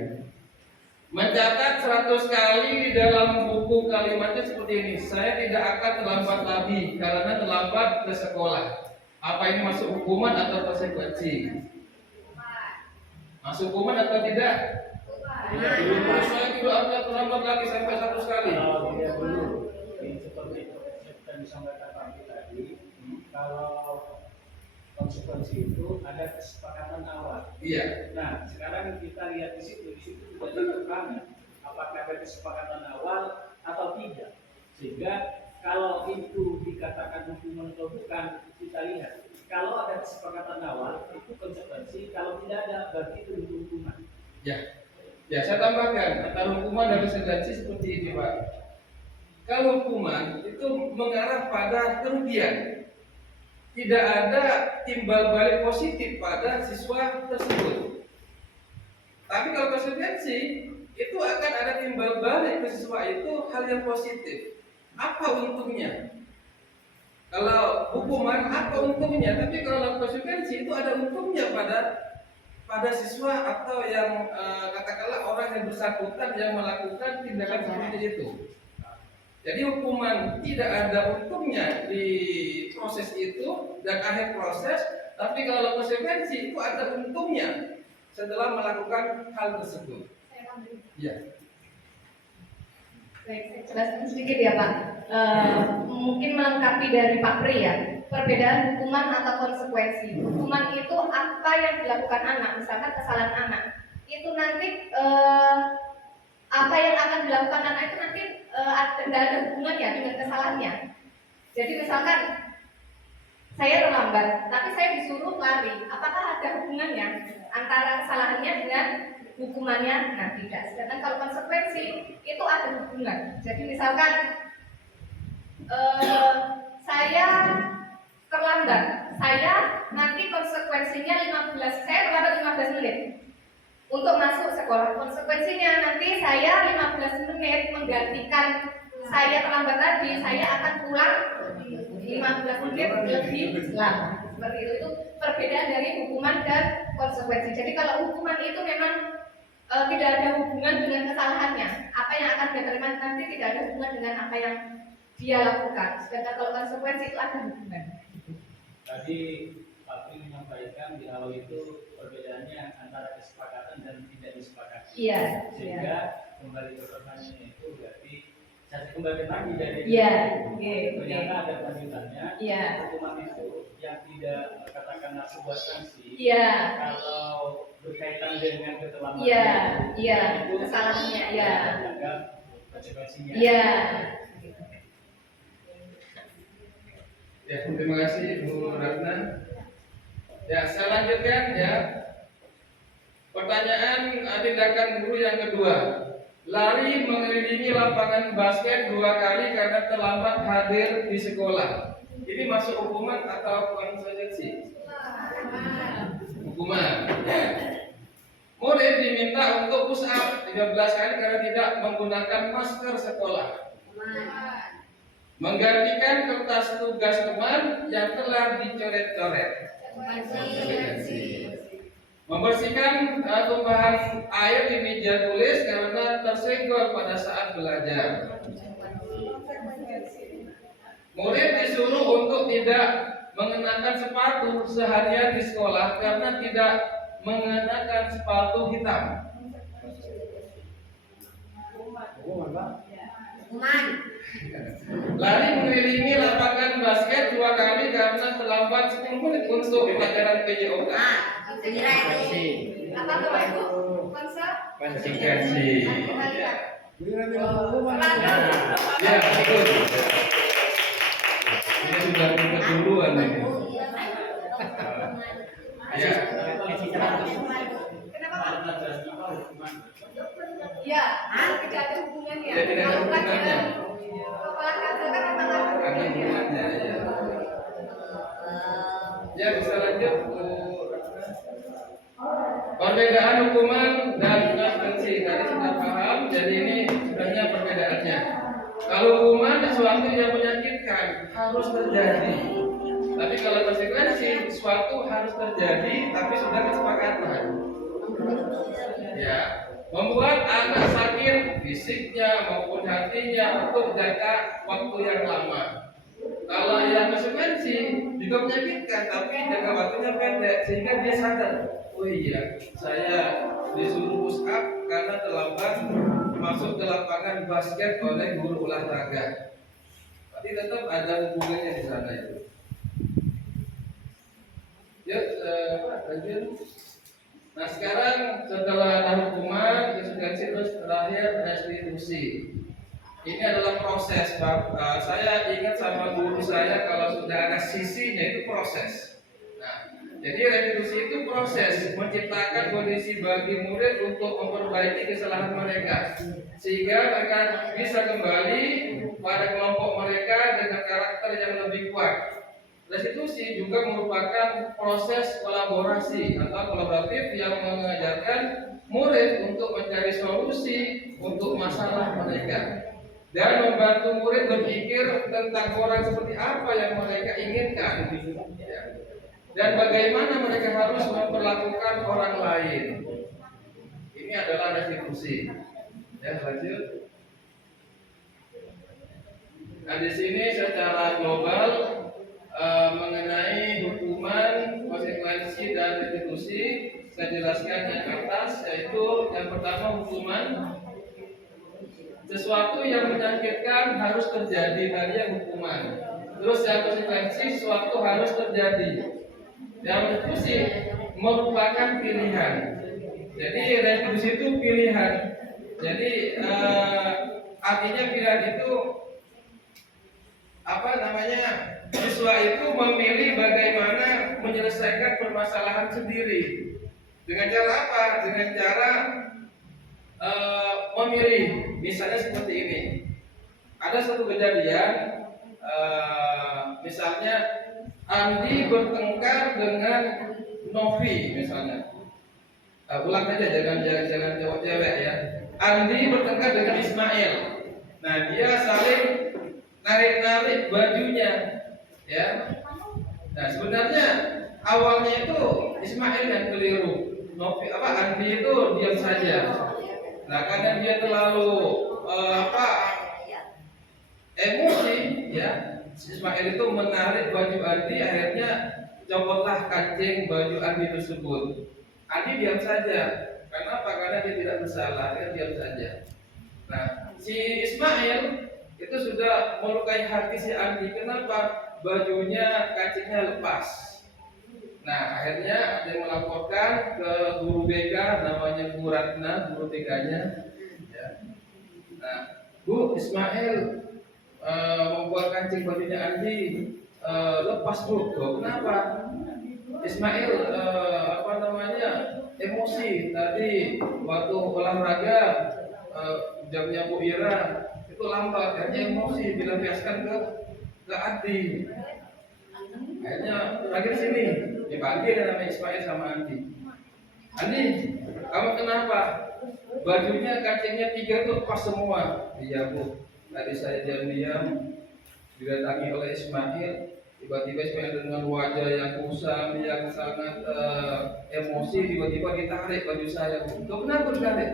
Mencatat 100 kali di dalam buku kalimatnya seperti ini. Saya tidak akan terlambat lagi karena terlambat ke sekolah. Apa ini masuk hukuman atau konsekuensi? Masuk hukuman atau tidak? Belum. Saya tidak akan terlambat lagi sampai 100 kali. Kalau dia belum, seperti yang disampaikan Pak tadi, kalau konsekuensi itu ada kesepakatan awal. Iya. Nah, sekarang kita lihat di situ sudah ditentukan apakah ada kesepakatan awal atau tidak. Sehingga kalau itu dikatakan hukuman atau bukan, kita lihat. Kalau ada kesepakatan awal itu konsekuensi, kalau tidak ada berarti itu hukuman. Ya. Ya, saya tambahkan antara hukuman dan konsekuensi seperti ini, Pak. Kalau hukuman itu mengarah pada kerugian. Tidak ada timbal balik positif pada siswa tersebut. Tapi kalau konsekuensi itu akan ada timbal balik ke siswa itu hal yang positif. Apa untungnya? Kalau hukuman apa untungnya? Tapi kalau konsekuensi itu ada untungnya pada siswa atau yang katakanlah orang yang bersangkutan yang melakukan tindakan seperti itu. Jadi hukuman tidak ada untungnya di proses itu dan akhir proses, tapi kalau konsekuensi itu ada untungnya setelah melakukan hal tersebut. Ya. Baik, saya jelaskan sedikit ya Pak. Mungkin melengkapi dari Pak Pri ya. Perbedaan hukuman atau konsekuensi. Hukuman itu apa yang dilakukan anak, misalkan kesalahan anak. Itu nanti apa yang akan dilakukan anak itu nanti tidak ada hubungannya dengan kesalahannya. Jadi misalkan saya terlambat, tapi saya disuruh lari. Apakah ada hubungannya antara kesalahannya dengan hukumannya? Nah tidak. Sedangkan kalau konsekuensi itu ada hubungan. Jadi misalkan saya terlambat, saya nanti konsekuensinya saya terlambat 15 menit untuk masuk sekolah. Konsekuensinya nanti saya 15 menit menggantikan saya terlambat tadi, saya akan pulang 15 menit lebih lama. Seperti itu perbedaan dari hukuman dan konsekuensi. Jadi kalau hukuman itu memang tidak ada hubungan dengan kesalahannya. Apa yang akan dia terima nanti tidak ada hubungan dengan apa yang dia lakukan. Sedangkan kalau konsekuensi itu ada hubungan. Tadi Pak Pri menyampaikan di awal itu perbedaan bedanya antara kesepakatan dan tidak disepakati. Iya. Sehingga kembali ke pertanyaan itu berarti saya kembali lagi dari Iya. Oke. ternyata ada lanjutannya. Iya. Hukuman itu yang tidak katakanlah sebuah sanksi. Iya. Kalau berkaitan dengan keterlambatan. Iya. Iya. Itu Kesalahannya. Iya. Jaga konsekuensinya. Iya. Ya, terima kasih Bu Ratna. Ya, saya lanjutkan ya. Pertanyaan tindakan guru yang kedua. Lari mengelilingi lapangan basket 2 kali karena terlambat hadir di sekolah. Ini masuk hukuman atau konsekuensi? Hukuman. Ya. Murid diminta untuk push up 13 kali karena tidak menggunakan masker sekolah. Menggantikan kertas tugas teman yang telah dicoret-coret. Membersihkan tumpahan air di meja tulis karena tersenggol pada saat belajar. Murid disuruh untuk tidak mengenakan sepatu seharian di sekolah karena tidak mengenakan sepatu hitam. Lari mengelilingi lapangan basket 2 kali karena terlambat 10 menit untuk pelajaran PJOK. Apa tuh Ibu? Konsekuensi. Ya, betul. Ini sudah keduluan ini. Ya. Ya, tidak ada hubungannya. Ya, tidak ada Kalau hubungannya. pelajaran kepala kafe kan memang ada Ada hubungannya. hubungannya ya. Ya, bisa lanjut Bu. Perbedaan hukuman dan konsekuensi tadi sudah paham. Jadi ini sebenarnya perbedaannya. Kalau hukuman sesuatu yang menyakitkan harus terjadi. Tapi kalau konsekuensi sesuatu harus terjadi tapi sudah kesepakatan. Ya, membuat anak sakit fisiknya maupun hatinya untuk jangka waktu yang lama. Kalau yang konsekuensi juga menyakitkan tapi jangka waktunya pendek sehingga dia sadar, oh iya, saya disuruh push up karena terlambat masuk ke lapangan basket oleh guru olahraga. Tapi tetap ada hubungannya di sana itu. Ya, lanjut. Nah sekarang setelah ada hukuman, konsekuensi terus terakhir restitusi. Ini adalah proses, Pak. Saya ingat sama guru saya kalau sudah ada sisinya itu proses. Nah, jadi restitusi itu proses menciptakan kondisi bagi murid untuk memperbaiki kesalahan mereka, sehingga mereka bisa kembali pada kelompok mereka dengan karakter yang lebih kuat. Restitusi juga merupakan proses kolaborasi atau kolaboratif yang mengajarkan murid untuk mencari solusi untuk masalah mereka dan membantu murid berpikir tentang orang seperti apa yang mereka inginkan dan bagaimana mereka harus memperlakukan orang lain. Ini adalah restitusi. Ya, lanjut. Nah, di sini secara global mengenai hukuman, konsekuensi dan restitusi saya jelaskan yang atas, yaitu yang pertama hukuman, sesuatu yang menyakitkan harus terjadi, tadi yang hukuman. Terus yang konsekuensi, sesuatu harus terjadi. Yang restitusi merupakan pilihan. Jadi restitusi itu pilihan. Jadi artinya pilihan itu apa namanya? Siswa itu memilih bagaimana menyelesaikan permasalahan sendiri. Dengan cara apa? Dengan cara memilih. Misalnya seperti ini. Ada satu kejadian, misalnya Andi bertengkar dengan Novi, misalnya. Ulang aja, jangan cewek ya. Andi bertengkar dengan Ismail. Nah, dia saling narik-narik bajunya. Ya, nah sebenarnya awalnya itu Ismail yang keliru, Andi itu diam saja. Nah karena dia terlalu emosi, ya Ismail itu menarik baju Andi, akhirnya copotlah kancing baju Andi tersebut. Andi diam saja. Karena apa? Karena dia tidak bersalah, dia diam saja. Nah, si Ismail itu sudah melukai hati si Andi. Kenapa? Bajunya kancingnya lepas. Nah, akhirnya ada yang melaporkan ke guru BK, namanya Bu Ratna, guru BK-nya. Ya. Nah, Bu, Ismail membuat kancing bajunya Andi lepas, Bu. Loh, kenapa? Ismail apa namanya, emosi tadi waktu olahraga jamnya Bu Ira itu lambat, akhirnya emosi dilampiaskan ke Andi. Akhirnya akhir sini dipanggil namanya Ismail sama Andi. Andi, kamu kenapa? Bajunya kancingnya 3 tuh pas semua. Iya Bu, tadi saya diam-diam didatangi oleh Ismail. Tiba-tiba Ismail dengan wajah yang kusam, yang sangat emosi, tiba-tiba ditarik baju saya. Bu, loh, kenapa ditarik?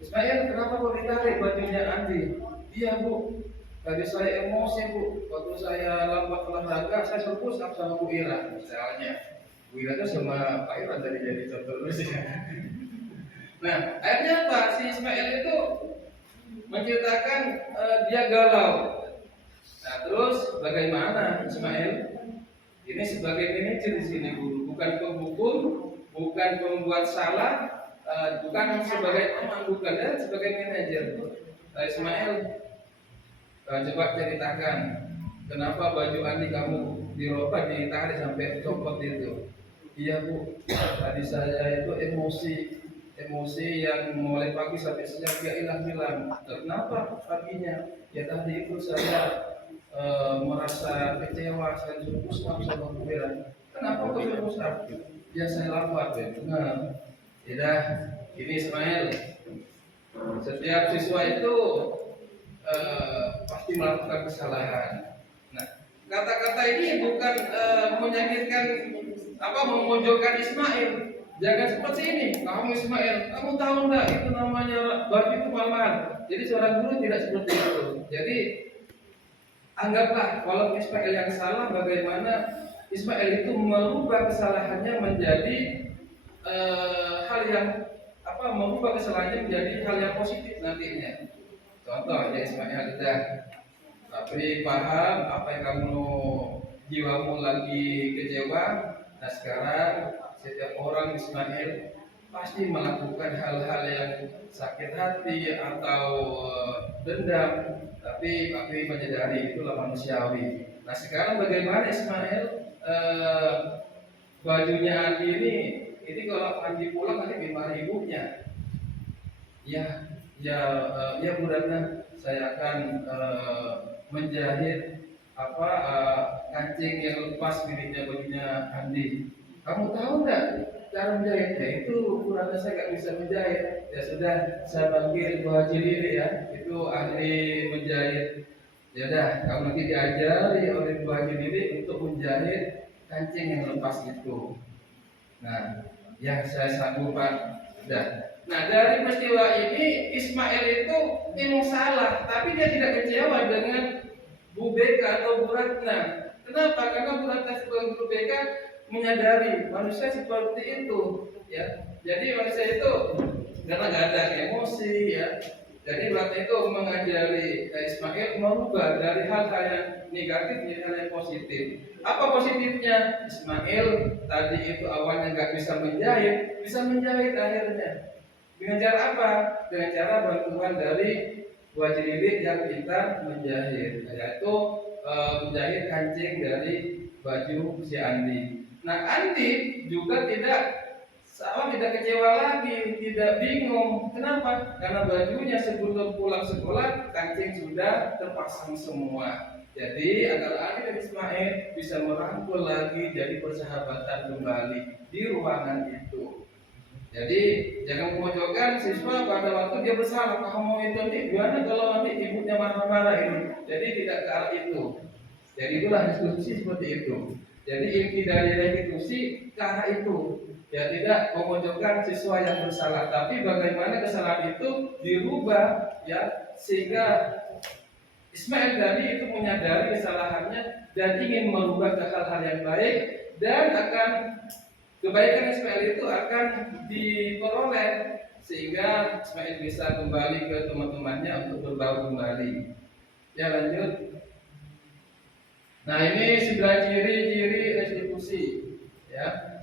Ismail, kenapa kok ditarik bajunya Andi? Iya Bu, tadi saya emosi Bu, waktu saya lambat olahraga, saya suruh push up sama Bu Ira misalnya. Bu Ira itu sama Pak Ira tadi jadi contoh terus ya. Nah, akhirnya apa? Si Ismail itu menceritakan dia galau. Nah, terus bagaimana Ismail? Ini sebagai manajer di sini guru, bukan penghukum, bukan pembuat salah, bukan sebagai teman, bukan, dan sebagai manajer. Ismail, coba ceritakan kenapa baju Andi kamu dirobek, ditarik sampai copot itu. Iya Bu, tadi saya itu emosi yang mulai pagi sampai siang dia hilang-hilang. Kenapa paginya? Ya tadi itu saya merasa kecewa, saya suruh pusat sama Bu Ira. Kenapa kok suruh pusat? Ya saya lambat ya. Nah, tidak. Ini Ismail. Setiap siswa itu pasti melakukan kesalahan. Nah, kata-kata ini bukan menyakitkan apa, memojokkan Ismail. Jangan seperti ini. Kamu Ismail, kamu tahu enggak itu namanya baju itu mahal. Jadi seorang guru tidak seperti itu. Jadi anggaplah kalau Ismail yang salah, bagaimana Ismail itu merubah kesalahannya menjadi hal yang apa, merubah kesalahannya menjadi hal yang positif nantinya. Contoh ya, Ismail sudah tapi paham apa yang kamu, jiwamu lagi kecewa. Nah sekarang setiap orang Ismail pasti melakukan hal-hal yang sakit hati atau dendam, tapi menyadari itulah manusiawi. Nah sekarang bagaimana Ismail bajunya Andi ini kalau Andi pulang nanti gimana ibunya? Ya Bu Ratna, saya akan menjahit apa kancing yang lepas miliknya bajunya Andi. Kamu tahu nggak cara menjahitnya? Itu Bu Ratna saya nggak bisa menjahit. Ya sudah, saya panggil Bu Haji Lili ya, itu ahli menjahit. Ya dah, kamu nanti diajari oleh Bu Haji Lili untuk menjahit kancing yang lepas itu. Nah, ya saya sanggup Pak. Dah. Nah dari peristiwa ini Ismail itu memang salah, tapi dia tidak kecewa dengan Bu BK atau Bu Ratna. Kenapa? Karena Bu Ratna sebagai guru BK menyadari manusia seperti itu, ya. Jadi manusia itu kadang-kadang emosi, ya. Jadi Bu Ratna itu mengajari Ismail merubah dari hal-hal yang negatif menjadi hal yang positif. Apa positifnya? Ismail tadi itu awalnya nggak bisa menjahit akhirnya. Dengan cara apa? Dengan cara bantuan dari Bu Haji Lili yang pintar menjahit, yaitu menjahit kancing dari baju si Andi. Nah Andi juga tidak kecewa lagi, tidak bingung. Kenapa? Karena bajunya sebelum pulang sekolah kancing sudah terpasang semua. Jadi agar Andi dan Ismail bisa merangkul lagi, jadi persahabatan kembali di ruangan itu. Jadi jangan memojokkan siswa pada waktu dia bersalah. Kamu itu nanti gimana kalau nanti ibunya marah-marah ini? Jadi tidak ke arah itu. Jadi itulah diskusi seperti itu. Jadi inti dari restitusi ke arah itu. Ya tidak memojokkan siswa yang bersalah, tapi bagaimana kesalahan itu dirubah, ya, sehingga Ismail tadi itu menyadari kesalahannya dan ingin merubah ke hal-hal yang baik dan akan kebaikan Ismail itu akan diperoleh sehingga Ismail bisa kembali ke teman-temannya untuk berbaur kembali. Ya, lanjut. Nah, ini 9 ciri-ciri restitusi, ya.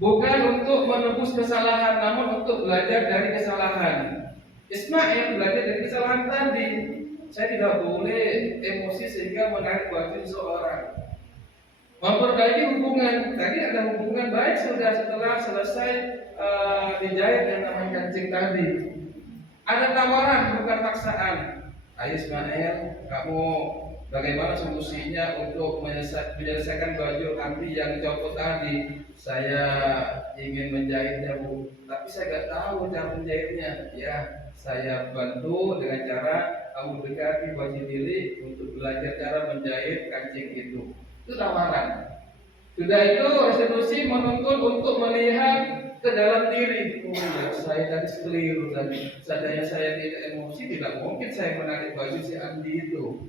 Bukan untuk menebus kesalahan, namun untuk belajar dari kesalahan. Ismail belajar dari kesalahan tadi. Saya tidak boleh emosi sehingga menarik baju seseorang. Memperbaiki hubungan. Tadi ada hubungan baik sudah setelah selesai dijahit yang namanya kancing tadi. Ada tawaran bukan paksaan. Ayo Ismail, kamu bagaimana solusinya untuk menyelesaikan baju Andi yang copot tadi? Saya ingin menjahitnya, Bu, tapi saya nggak tahu cara menjahitnya. Ya, saya bantu dengan cara kamu dekati baju diri untuk belajar cara menjahit kancing itu. Itu tawaran. Sudah itu restitusi menuntut untuk melihat ke dalam diri. Oh ya, saya tadi keliru tadi. Seandainya saya tidak emosi, tidak mungkin saya menarik baju si Andi itu.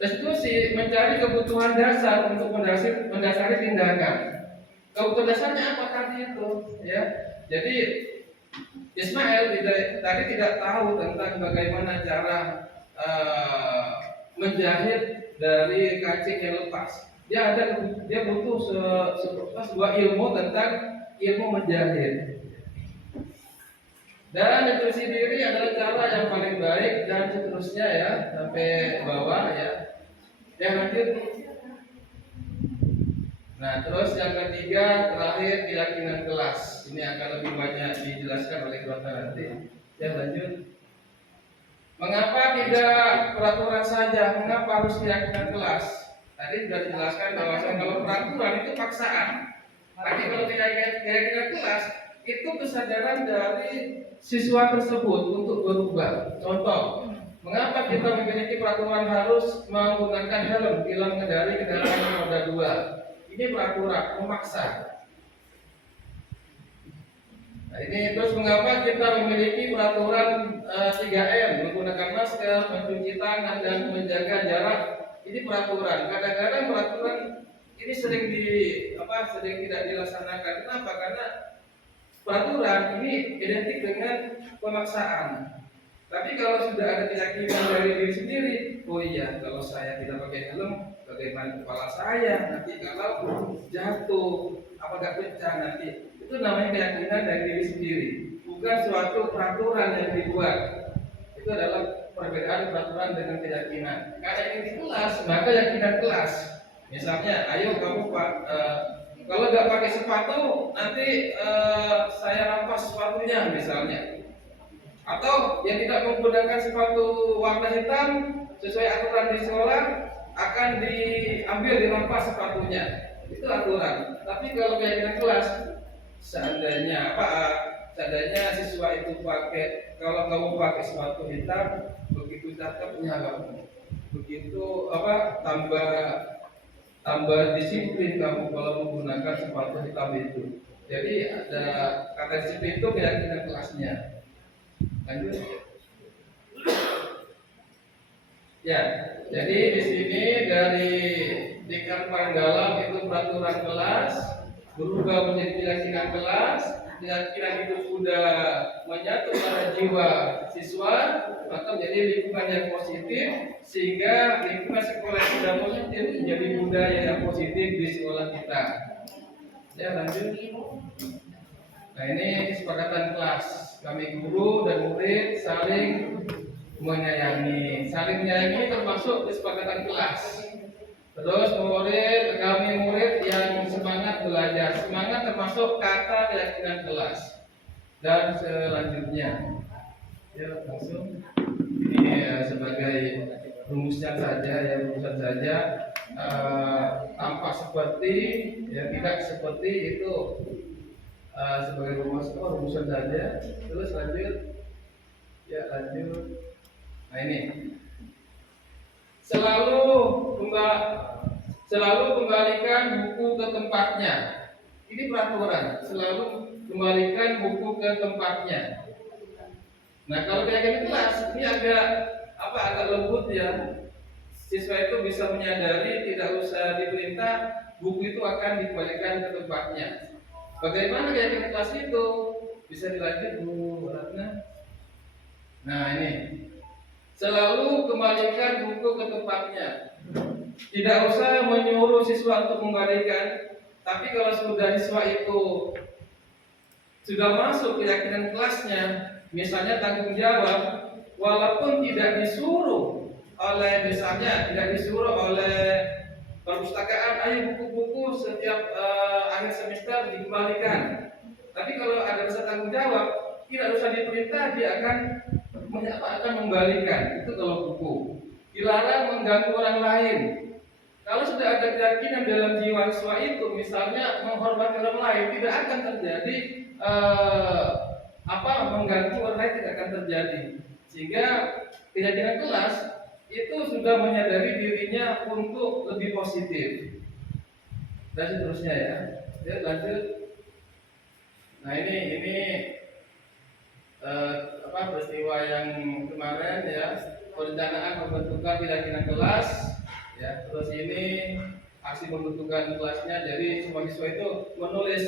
Restitusi mencari kebutuhan dasar untuk mendasari tindakan. Kebutuhan dasarnya apa tadi itu? Ya, jadi Ismail tadi tidak tahu tentang bagaimana cara menjahit dari kancing yang lepas. Dia butuh sebuah ilmu tentang ilmu menjahit. Dan restitusi diri adalah cara yang paling baik dan seterusnya ya sampai bawah ya. Yang lanjut. Nah, terus yang ketiga terakhir keyakinan kelas. Ini akan lebih banyak dijelaskan oleh Dokter nanti. Yang lanjut. Mengapa tidak peraturan saja? Mengapa harus keyakinan kelas? Tadi sudah dijelaskan bahwa kalau peraturan itu paksaan. Tapi kalau keyakinan kelas itu kesadaran dari siswa tersebut untuk berubah. Contoh, mengapa kita memiliki peraturan harus menggunakan helm bila mengendarai kendaraan roda 2? Ini peraturan memaksa. Nah, ini terus mengapa kita memiliki peraturan 3M menggunakan masker, mencuci tangan dan menjaga jarak? Ini peraturan. Kadang-kadang peraturan ini sering tidak dilaksanakan. Kenapa? Karena peraturan ini identik dengan pemaksaan. Tapi kalau sudah ada keyakinan dari diri sendiri, oh iya, kalau saya tidak pakai helm, bagaimana kepala saya nanti kalau jatuh, apakah pecah nanti? Itu namanya keyakinan dari diri sendiri, bukan suatu peraturan yang dibuat. Itu adalah perbedaan peraturan dengan keyakinan. Karena ini di kelas, maka keyakinan kelas. Misalnya, ayo kamu Pak, kalau nggak pakai sepatu, nanti saya rampas sepatunya misalnya. Atau yang tidak menggunakan sepatu warna hitam sesuai aturan di sekolah akan diambil dirampas sepatunya. Itu aturan. Tapi kalau keyakinan kelas, seandainya siswa itu kalau kamu pakai sepatu hitam, begitu cakepnya kamu, begitu tambah disiplin kamu kalau menggunakan sepatu hitam itu. Jadi ada kata disiplin itu keyakinan kelasnya. Lanjut. Ya, jadi di sini dari tingkat paling dalam itu peraturan kelas berubah menjadi keyakinan kelas. Keyakinan itu sudah menyatu pada jiwa siswa atau menjadi lingkungan yang positif sehingga lingkungan sekolah yang sudah positif menjadi budaya yang positif di sekolah kita. Ya, lanjut. Nah, ini kesepakatan kelas. Kami guru dan murid saling menyayangi. Saling menyayangi termasuk kesepakatan kelas. Terus kami murid yang semangat belajar. Semangat termasuk kata keyakinan kelas. Dan selanjutnya, ya langsung ini sebagai rumusan saja, tampak seperti, ya tidak seperti itu. Sebagai rumusan saja. Terus lanjut. Nah, ini selalu kembalikan buku ke tempatnya. Ini peraturan. Selalu kembalikan buku ke tempatnya. Nah, kalau keyakinan kelas ini agak lembut ya. Siswa itu bisa menyadari, tidak usah diperintah, buku itu akan dikembalikan ke tempatnya. Bagaimana keyakinan kelas itu? Bisa dilanjut Bu Ratna. Nah ini, selalu kembalikan buku ke tempatnya. Tidak usah menyuruh siswa untuk mengembalikan, tapi kalau sudah siswa itu sudah masuk keyakinan kelasnya, misalnya tanggung jawab, walaupun tidak disuruh oleh misalnya tidak disuruh oleh perpustakaan, ayo buku-buku setiap akhir semester dikembalikan. Tapi kalau ada rasa tanggung jawab, tidak usah diperintah, dia akan mengembalikan. Itu kalau buku. Dilarang mengganggu orang lain. Kalau sudah ada keyakinan dalam jiwa siswa itu, misalnya menghormati orang lain, tidak akan terjadi mengganggu orang lain, tidak akan terjadi. Sehingga keyakinan kelas itu sudah menyadari dirinya untuk lebih positif. Dan seterusnya ya. Ya lanjut. Nah ini peristiwa yang kemarin ya, perencanaan pembentukan keyakinan kelas ya. Terus ini aksi pembentukan kelasnya, jadi semua siswa itu menulis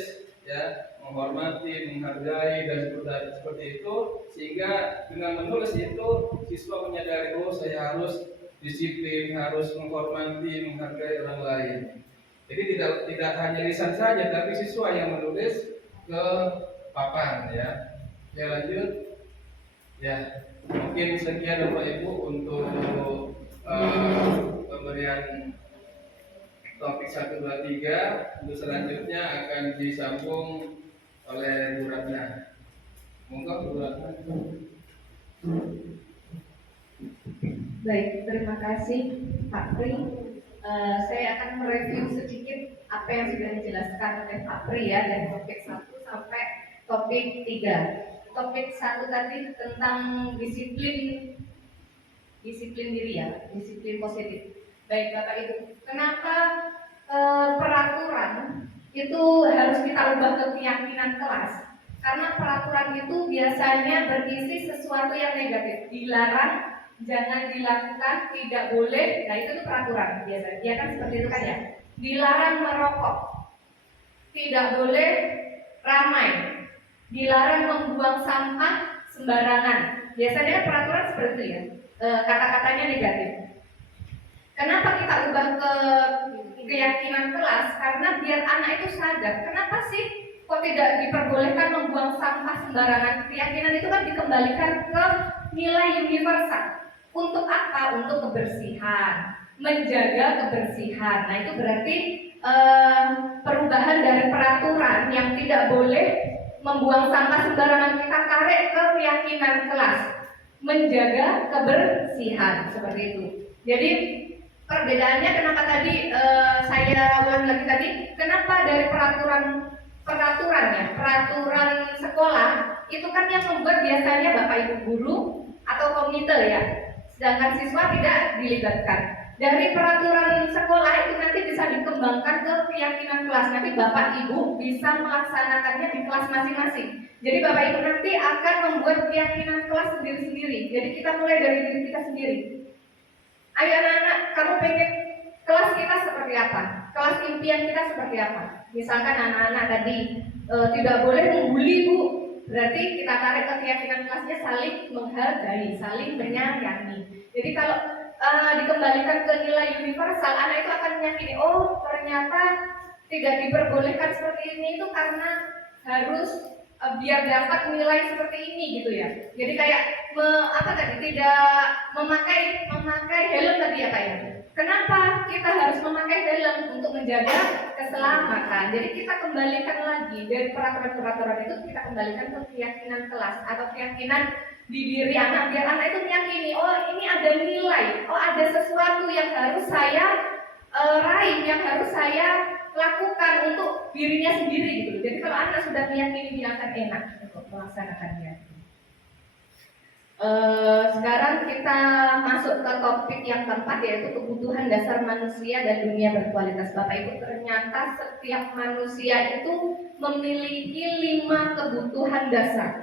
ya, menghormati, menghargai dan seperti itu, sehingga dengan menulis itu siswa menyadari, oh saya harus disiplin, harus menghormati, menghargai orang lain. Jadi tidak hanya lisan saja, tapi siswa yang menulis ke papan ya. Ya lanjut. Ya, mungkin sekian Bapak Ibu untuk pemberian topik 1, 2, 3. Untuk selanjutnya akan disambung oleh Bu Ratna. Monggo Bu Ratna. Baik, terima kasih Pak Pri. Saya akan mereview sedikit apa yang sudah dijelaskan oleh Pak Pri ya, dari topik 1 sampai topik 3. Topik 1 tadi tentang disiplin diri ya, disiplin positif. Baik Bapak Ibu, kenapa peraturan itu harus kita ubah ke keyakinan kelas? Karena peraturan itu biasanya berisi sesuatu yang negatif, dilarang, jangan dilakukan, tidak boleh. Nah itu tuh peraturan biasanya, ya kan seperti itu kan ya. Dilarang merokok, tidak boleh ramai, dilarang membuang sampah sembarangan. Biasanya kan peraturan seperti itu ya, kata-katanya negatif. Kenapa kita ubah ke keyakinan kelas? Karena biar anak itu sadar, kenapa sih kok tidak diperbolehkan membuang sampah sembarangan? Keyakinan itu kan dikembalikan ke nilai universal. Untuk apa? Untuk kebersihan, menjaga kebersihan. Nah itu berarti perubahan dari peraturan yang tidak boleh membuang sampah sembarangan, kita tarik ke keyakinan kelas, menjaga kebersihan, seperti itu. Jadi perbedaannya kenapa tadi saya ulang lagi tadi, kenapa dari peraturan sekolah itu kan yang membuat biasanya Bapak Ibu guru atau komite ya, sedangkan siswa tidak dilibatkan. Dari peraturan sekolah itu nanti bisa dikembangkan ke keyakinan kelas. Nanti Bapak Ibu bisa melaksanakannya di kelas masing-masing. Jadi Bapak Ibu nanti akan membuat keyakinan kelas sendiri-sendiri. Jadi kita mulai dari diri kita sendiri. Ayo anak-anak, kamu pengen kelas kita seperti apa? Kelas impian kita seperti apa? Misalkan anak-anak tadi tidak boleh membuli Bu. Berarti kita tarik ke keyakinan kelasnya saling menghargai, saling menyayangi. Jadi kalau dikembalikan ke nilai universal, anak itu akan meyakini, oh ternyata tidak diperbolehkan seperti ini itu karena harus biar dapat nilai seperti ini gitu ya. Jadi kayak tidak memakai helm tadi ya Pak ya. Kenapa kita harus memakai helm? Untuk menjaga keselamatan. Jadi kita kembalikan lagi dari peraturan-peraturan itu, kita kembalikan ke keyakinan kelas atau keyakinan di diri anak, biar anak itu meyakini, oh ini ada nilai, oh ada sesuatu yang harus saya raih, yang harus saya lakukan untuk dirinya sendiri gitu. Jadi kalau anak sudah meyakini, dia akan enak untuk melaksanakannya. Sekarang kita masuk ke topik yang keempat, yaitu kebutuhan dasar manusia dan dunia berkualitas. Bapak Ibu, ternyata setiap manusia itu memiliki 5 kebutuhan dasar.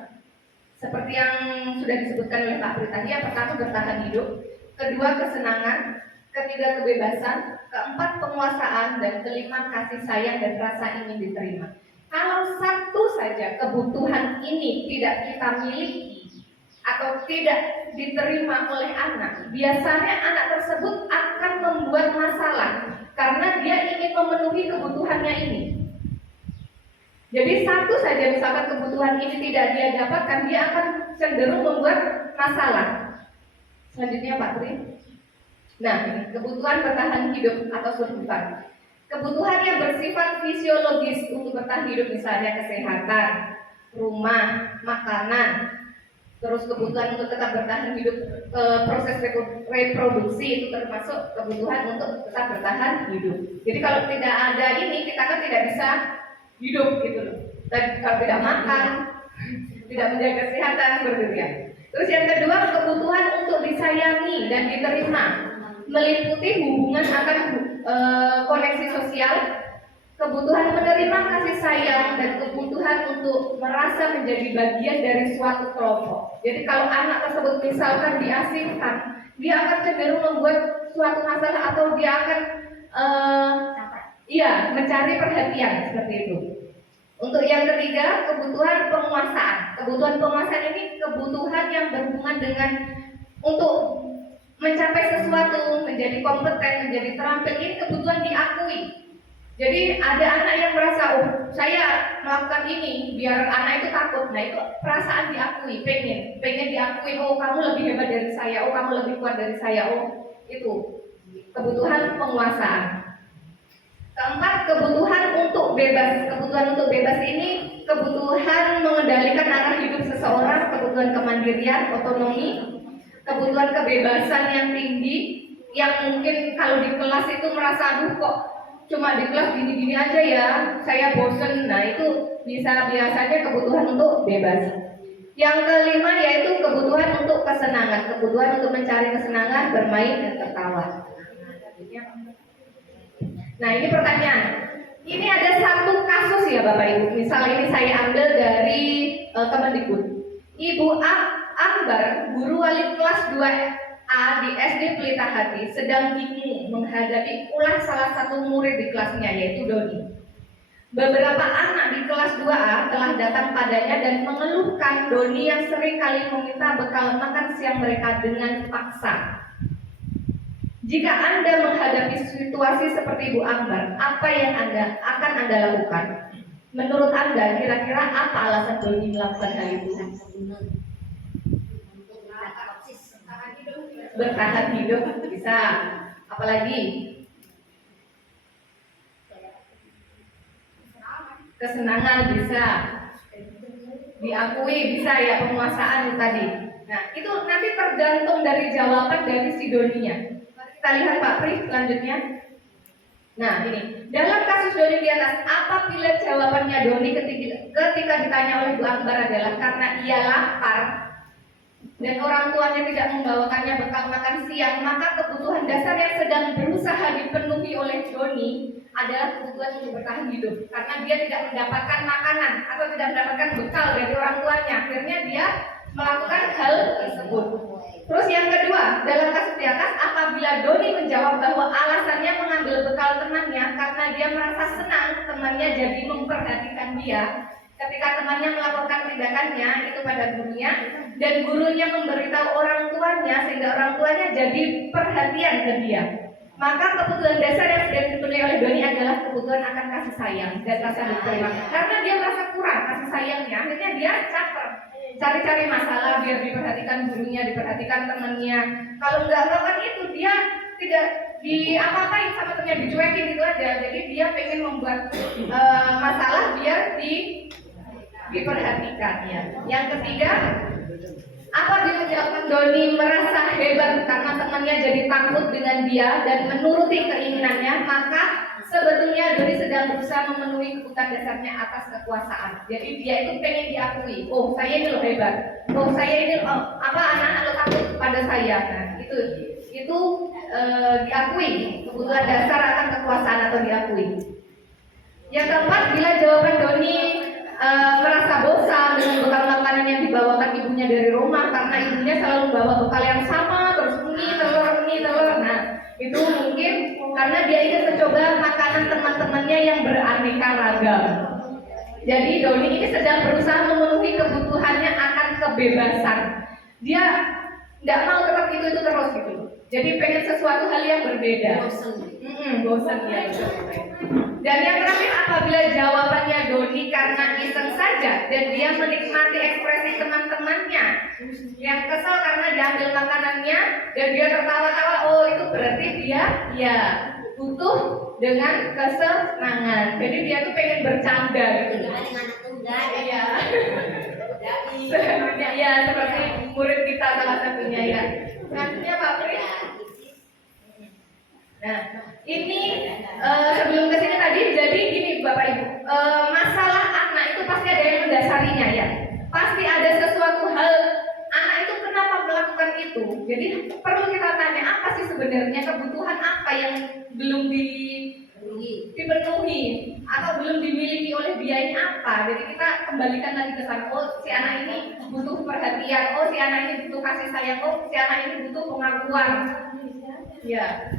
Seperti yang sudah disebutkan oleh Pak Pri tadi, yang pertama bertahan hidup, kedua kesenangan, ketiga kebebasan, keempat penguasaan, dan kelima kasih sayang dan rasa ingin diterima. Kalau satu saja kebutuhan ini tidak kita miliki atau tidak diterima oleh anak, biasanya anak tersebut akan membuat masalah karena dia ingin memenuhi kebutuhannya ini. Jadi satu saja misalkan kebutuhan ini tidak dia dapatkan, dia akan cenderung membuat masalah. Selanjutnya Pak Tri. Nah, ini kebutuhan bertahan hidup atau survival. Kebutuhan yang bersifat fisiologis untuk bertahan hidup, misalnya kesehatan, rumah, makanan, terus kebutuhan untuk tetap bertahan hidup, proses reproduksi itu termasuk kebutuhan untuk tetap bertahan hidup. Jadi kalau tidak ada ini, kita kan tidak bisa hidup gitu loh. Dan kalau tidak makan, tidak menjaga kesehatan seperti itu ya. Terus yang kedua, kebutuhan untuk disayangi dan diterima, meliputi hubungan akan koneksi sosial, kebutuhan menerima kasih sayang, dan kebutuhan untuk merasa menjadi bagian dari suatu kelompok. Jadi kalau anak tersebut misalkan diasingkan, dia akan cenderung membuat suatu masalah atau dia akan mencari perhatian seperti itu. Untuk yang ketiga, kebutuhan penguasaan. Kebutuhan penguasaan ini kebutuhan yang berhubungan dengan untuk mencapai sesuatu, menjadi kompeten, menjadi terampil. Ini kebutuhan diakui. Jadi ada anak yang merasa, oh saya melakukan ini biar anak itu takut. Nah itu perasaan diakui, pengen diakui. Oh kamu lebih hebat dari saya, oh kamu lebih kuat dari saya. Oh itu kebutuhan penguasaan. Keempat, kebutuhan untuk bebas. Kebutuhan untuk bebas ini kebutuhan mengendalikan arah hidup seseorang, kebutuhan kemandirian, otonomi, kebutuhan kebebasan yang tinggi, yang mungkin kalau di kelas itu merasa aduh kok cuma di kelas gini-gini aja ya, saya bosen. Nah itu biasanya kebutuhan untuk bebas. Yang kelima yaitu kebutuhan untuk kesenangan, kebutuhan untuk mencari kesenangan, bermain dan tertawa. Nah ini pertanyaan. Ini ada satu kasus ya Bapak Ibu. Misal ini saya ambil dari Kemendikbud. Ibu Akbar, guru wali kelas 2A di SD Pelita Hati, sedang bingung menghadapi ulah salah satu murid di kelasnya yaitu Doni. Beberapa anak di kelas 2A telah datang padanya dan mengeluhkan Doni yang sering kali meminta bekal makan siang mereka dengan paksa. Jika Anda menghadapi situasi seperti Ibu Akbar, apa yang akan Anda lakukan? Menurut Anda, kira-kira apa alasan Doni melakukan hal itu? Bertahan hidup bisa. Apalagi? Kesenangan bisa. Diakui bisa ya, penguasaan tadi. Nah, itu nanti tergantung dari jawaban dari si Doninya. Kita lihat Pak Pri selanjutnya. Nah ini, dalam kasus Doni di atas, apabila jawabannya Doni ketika ditanya oleh Bu Akbar adalah karena ia lapar dan orang tuanya tidak membawakannya bekal makan siang, maka kebutuhan dasar yang sedang berusaha dipenuhi oleh Doni adalah kebutuhan untuk bertahan hidup. Karena dia tidak mendapatkan makanan atau tidak mendapatkan bekal dari orang tuanya, akhirnya dia melakukan hal tersebut. Terus yang kedua, dalam kasus di atas, apabila Doni menjawab bahwa alasannya mengambil bekal temannya karena dia merasa senang temannya jadi memperhatikan dia ketika temannya melaporkan tindakannya itu pada gurunya, dan gurunya memberitahu orang tuanya sehingga orang tuanya jadi perhatian ke dia, maka kebutuhan dasar yang sudah dipenuhi oleh Doni adalah kebutuhan akan kasih sayang dan rasa diterima. Karena dia merasa kurang kasih sayangnya, akhirnya dia caper, cari-cari masalah biar diperhatikan gurunya, diperhatikan temannya. Kalau nggak melakukan itu, dia tidak apa-apain sama temannya, dicuekin gitu aja. Jadi dia pengen membuat masalah biar diperhatikan ya. Yang ketiga, apabila jawaban Doni merasa hebat karena temannya jadi takut dengan dia dan menuruti keinginannya, maka sebetulnya Doni sedang berusaha memenuhi kebutuhan dasarnya atas kekuasaan. Jadi dia itu pengen diakui, oh saya ini loh hebat, oh saya ini anak-anak lo takut pada saya. Nah itu diakui, kebutuhan dasar akan kekuasaan atau diakui. Yang keempat, bila jawaban Doni merasa bosan dengan bekal makanan yang dibawakan ibunya dari rumah karena ibunya selalu bawa bekal yang sama, terus mie telur. Nah Itu mungkin karena dia ingin mencoba makanan teman-temannya yang beraneka ragam. Jadi Doni ini sedang berusaha memenuhi kebutuhannya akan kebebasan. Dia nggak mau tetap itu terus gitu. Jadi pengen sesuatu hal yang berbeda. Bosan ya. Dan yang terakhir, apabila jawabannya Doni karena iseng saja dan dia menikmati ekspresi teman-temannya yang kesal karena diambil makanannya dan dia tertawa-tawa, oh itu berarti dia ya butuh dengan kesenangan. Jadi dia tuh pengen bercanda gitu. Iya. Sebenarnya ya seperti murid kita salah satunya ya. Selanjutnya Pak Pri. Nah, ini sebelum ke sini tadi, jadi gini Bapak Ibu, masalah anak itu pasti ada yang mendasarinya ya. Pasti ada sesuatu hal anak itu kenapa melakukan itu. Jadi perlu kita tanya apa sih sebenarnya kebutuhan apa yang belum dipenuhi atau belum dimiliki oleh dia ini apa. Jadi kita kembalikan lagi ke sana. Oh si anak ini butuh perhatian. Oh si anak ini butuh kasih sayang. Oh si anak ini butuh pengakuan. Ya.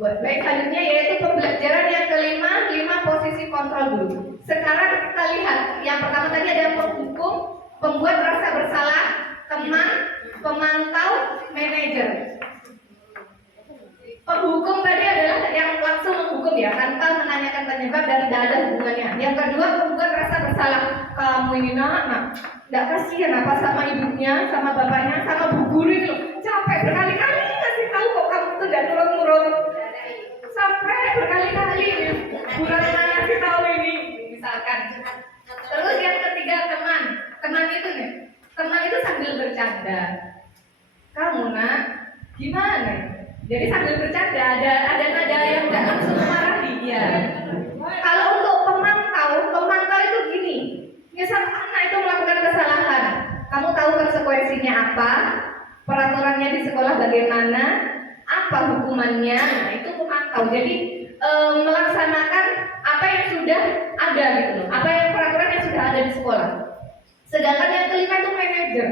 Baik, selanjutnya yaitu pembelajaran yang kelima, 5 posisi kontrol dulu. Sekarang kita lihat, yang pertama tadi ada penghukum, pembuat rasa bersalah, teman, pemantau, manajer. Penghukum tadi adalah yang langsung menghukum ya, tanpa menanyakan penyebab dan tidak ada hubungannya. Yang kedua, pembuat rasa bersalah, kamu ini nak, tidak kasihan apa sama ibunya, sama bapaknya, sama bu guru itu. Capek berkali-kali ngasih tahu kok kamu tuh tidak nurut-nurut. Sampai berkali-kali bulan ngasih tahu ini misalkan. Terus yang ketiga teman itu nih, teman itu sambil bercanda. Kamu nak gimana? Jadi sambil bercanda ada nada yang tidak langsung memarahi dia. Kalau untuk pemantau itu gini, misal anak itu melakukan kesalahan, kamu tahu konsekuensinya apa, peraturannya di sekolah bagaimana, apa hukumannya, nah itu pemantau. Jadi melaksanakan apa yang sudah ada gitu loh, apa yang peraturan yang sudah ada di sekolah. Sedangkan yang kelima itu manajer.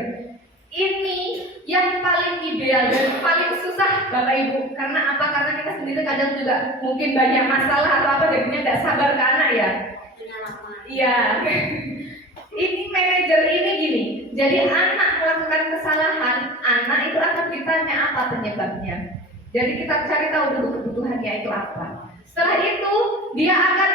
Ini yang paling ideal dan paling susah Bapak Ibu. Karena apa? Karena kita sendiri kadang juga mungkin banyak masalah atau apa jadinya tidak sabar ke anak ya. Iya. Ini manajer ini gini. Jadi anak melakukan kesalahan, anak itu akan ditanya apa penyebabnya. Jadi kita cari tahu dulu kebutuhannya itu apa. Setelah itu dia akan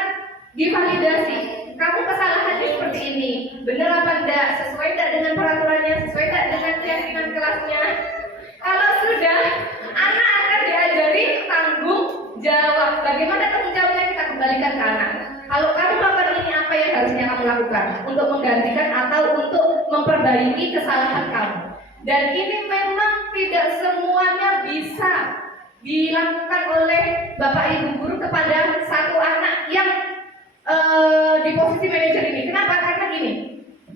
divalidasi. Kamu kesalahannya seperti ini, benar apa enggak? Sesuai enggak dengan peraturannya? Sesuai enggak dengan keyakinan kelasnya? Kalau sudah, anak akan diajari tanggung jawab. Bagaimana tanggung jawabnya kita kembalikan ke anak. Kalau kamu melakukan ini, apa yang harusnya kamu lakukan untuk menggantikan atau untuk memperbaiki kesalahan kamu? Dan ini memang tidak semuanya bisa dilakukan oleh Bapak Ibu guru kepada satu anak yang di posisi manajer ini. Kenapa? Karena gini,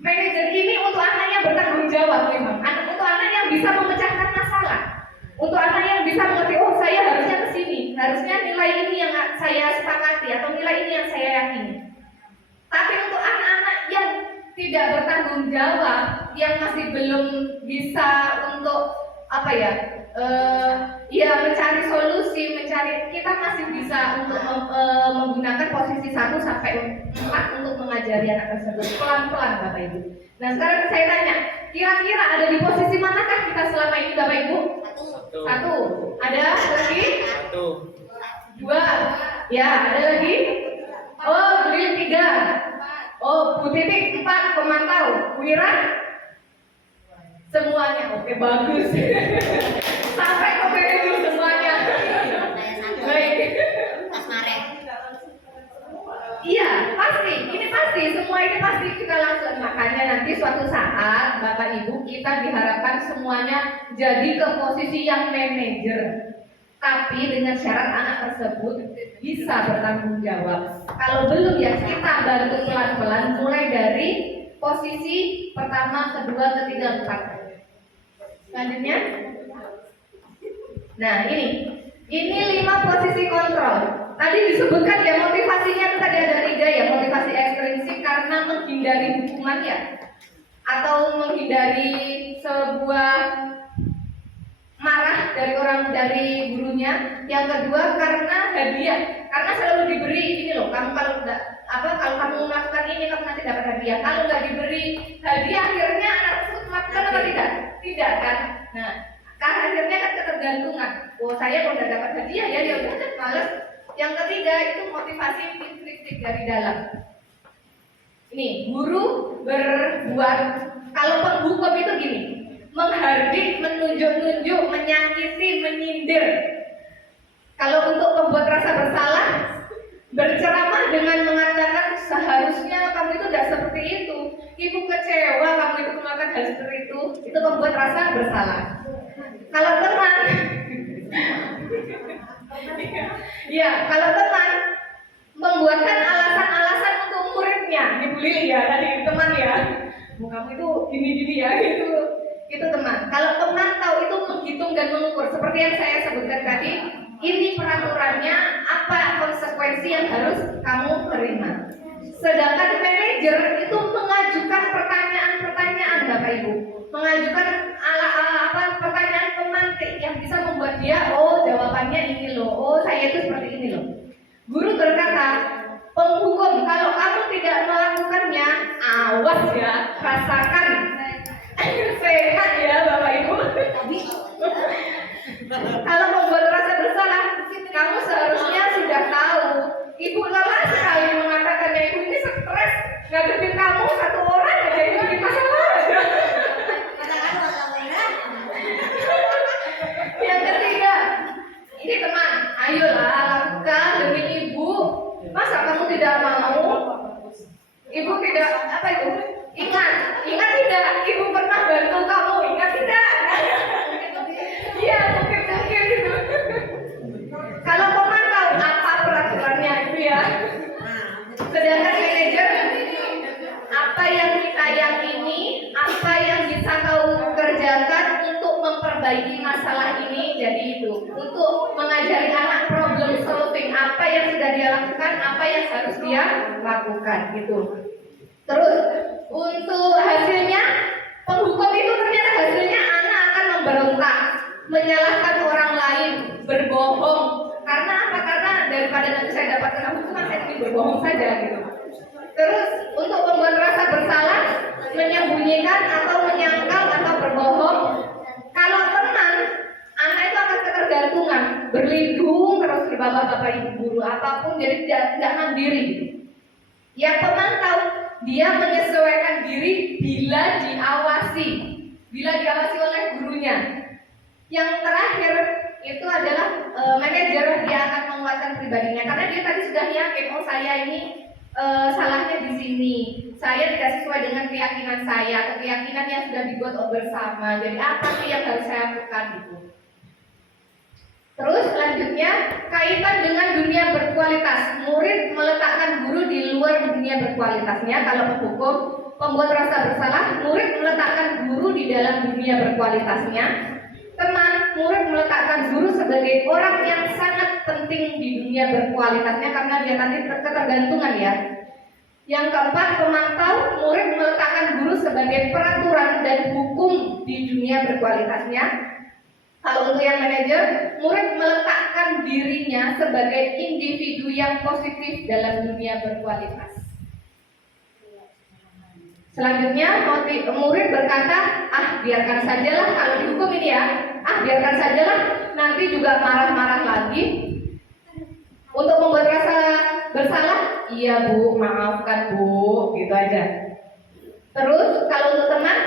manajer ini untuk anak yang bertanggung jawab memang. Untuk anak yang bisa memecahkan masalah. Untuk anak yang bisa mengerti, oh saya harusnya ke sini, harusnya nilai ini yang saya sepakati atau nilai ini yang saya yakini. Tapi untuk anak-anak yang tidak bertanggung jawab, yang masih belum bisa untuk apa ya? Mencari solusi, kita masih bisa untuk menggunakan posisi 1 sampai 4 untuk mengajari anak tersebut pelan-pelan Bapak Ibu. Nah sekarang saya tanya, kira-kira ada di posisi manakah kita selama ini Bapak Ibu? 1. Ada lagi? 2. Ya, ada lagi? Oh, Lilin 3. Oh, Bu Titik 4, pemantau. Wira? Semuanya, oke bagus. Sampai ke manajer semuanya. Baik. Iya, pasti. Ini pasti. Semua ini pasti kita langsung. Makanya nanti suatu saat Bapak Ibu kita diharapkan semuanya jadi ke posisi yang manajer. Tapi dengan syarat anak tersebut bisa bertanggung jawab. Kalau belum ya kita bantu pelan-pelan mulai dari posisi pertama, kedua, ketiga, keempat. Selanjutnya. Nah ini 5 posisi kontrol. Tadi disebutkan ya motivasinya itu tadi ada 3 ya, motivasi ekstrinsik karena menghindari hukuman ya, atau menghindari sebuah marah dari orang dari gurunya. Yang kedua karena hadiah, karena selalu diberi ini loh. Kamu kalau kamu melakukan ini kamu nanti dapat hadiah. Kalau nggak diberi hadiah akhirnya anak tersebut melakukan apa tidak? Tidak kan? Nah, kan akhirnya kan ketergantungan. Oh saya kalau nggak dapat hadiah ya udah kan males. Yang ketiga itu motivasi intrinsik dari dalam. Ini guru berbuat, kalau penghukum itu gini, menghardik, menunjuk-nunjuk, menyakiti, menyindir. Kalau untuk membuat rasa bersalah, berceramah dengan mengatakan seharusnya kamu itu tidak seperti itu, ibu kecewa kamu itu melakukan hal seperti itu membuat rasa bersalah. Kalau teman, ya kalau teman membuatkan alasan-alasan untuk muridnya, Ibu Lili ya tadi teman ya, kamu itu gini-gini ya, itu teman. Kalau pemantau itu menghitung dan mengukur, seperti yang saya sebutkan tadi, ini peraturannya, apa konsekuensi yang harus kamu terima. Sedangkan manajer itu mengajukan pertanyaan-pertanyaan Bapak Ibu, mengajukan pertanyaan pemantik yang bisa membuat dia, oh jawabannya ini loh, oh saya itu seperti ini loh. Guru berkata, penghukum kalau kamu tidak melakukannya, awas ya, rasakan sehat ya Bapak Ibu. Kalau membuat rasa bersalah, kamu seharusnya sudah tahu. Ibu lelah sekali mengatakannya, ibu ini stres ngadepin kamu satu orang aja itu di masalah aja. Yang ketiga, ini teman, ayolah lakukan demi ibu. Masa kamu tidak mau? Ibu tidak apa itu? Ingat tidak? Ibu pernah bantu kamu, ingat tidak? Iya, mungkin gitu. Kalau pemantau apa peraturannya itu ya? Sedangkan manajer, apa yang kita yakini, apa yang bisa kau kerjakan untuk memperbaiki masalah ini, jadi itu untuk mengajari anak problem solving, apa yang sudah dia lakukan, apa yang harus dia lakukan gitu. Terus untuk hasilnya, penghukum itu ternyata hasilnya anak akan memberontak, menyalahkan orang lain, berbohong. Karena apa? Karena daripada nanti saya dapatkan hukuman, saya ingin berbohong saja gitu. Terus untuk membuat rasa bersalah, menyembunyikan atau menyangkal atau berbohong. Kalau teman, anak itu akan ketergantungan, berlindung terus di bawah bapak ibu guru apapun, jadi tidak mandiri. Yang pemantau, dia menyesuaikan diri bila diawasi oleh gurunya. Yang terakhir itu adalah manajer, dia akan menguatkan pribadinya karena dia tadi sudah yakin, oh saya ini salahnya di sini, saya tidak sesuai dengan keyakinan saya atau keyakinan yang sudah dibuat bersama. Jadi apa sih yang harus saya lakukan gitu. Terus selanjutnya kaitan dengan dunia berkualitas. Murid meletakkan guru di luar dunia berkualitasnya. Kalau penghukum, pembuat rasa bersalah, murid meletakkan guru di dalam dunia berkualitasnya. Teman, murid meletakkan guru sebagai orang yang sangat penting di dunia berkualitasnya karena dia tadi ketergantungan ya. Yang keempat, pemantau, murid meletakkan guru sebagai peraturan dan hukum di dunia berkualitasnya. Kalau untuk yang manajer, murid meletakkan dirinya sebagai individu yang positif dalam dunia berkualitas. Selanjutnya, murid berkata, biarkan sajalah kalau dihukum ini ya, biarkan sajalah, nanti juga marah-marah lagi. Untuk membuat rasa bersalah, iya bu, maafkan bu, gitu aja. Terus kalau untuk teman,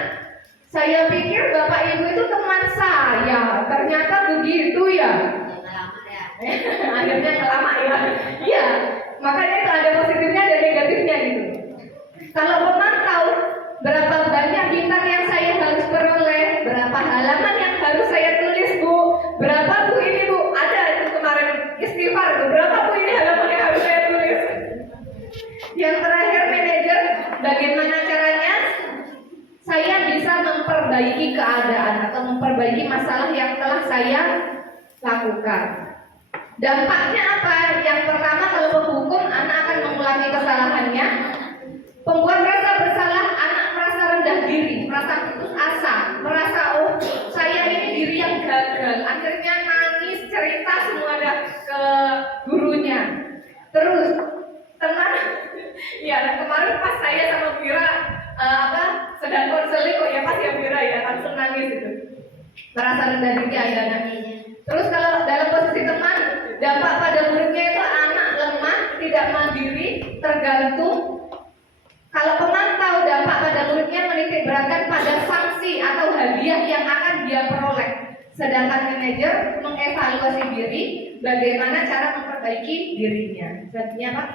saya pikir bapak ibu itu teman saya, ternyata begitu ya. Akhirnya ngelama ya. Iya, makanya itu ada positifnya dan negatifnya gitu. Kalau pemantau, berapa banyak bintang yang saya harus peroleh, berapa halaman yang harus saya tulis bu, berapa bu ini bu, ada itu kemarin istighfar bu, berapa bu ini halaman yang harus saya tulis. Yang terakhir manajer, bagaimana caranya saya bisa memperbaiki keadaan atau memperbaiki masalah yang telah saya lakukan. Dampaknya apa? Yang pertama, kalau penghukum, anak akan mengulangi kesalahannya. Pembuat rasa bersalah, anak merasa rendah diri, merasa putus asa, merasa oh saya ini diri yang gagal, akhirnya nangis gitu. Merasa rendah diri anak-anak. Terus kalau dalam posisi teman, dampak pada muridnya itu anak lemah, tidak mandiri, tergantung. Kalau pemantau, dampak pada muridnya menitik beratkan pada sanksi atau hadiah yang akan dia peroleh. Sedangkan manajer mengevaluasi diri, bagaimana cara memperbaiki dirinya. Selanjutnya Pak.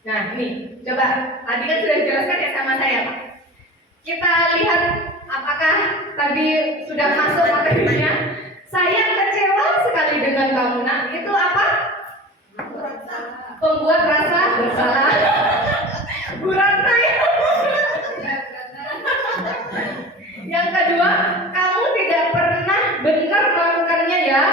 Nah ini, coba tadi kan sudah dijelaskan ya sama saya Pak. Kita lihat apakah tadi sudah masuk materinya. Saya kecewa sekali dengan kamu nak. Itu apa? Pembuat rasa bersalah. Bu Ratna. Yang kedua, kamu tidak pernah benar melakukannya ya.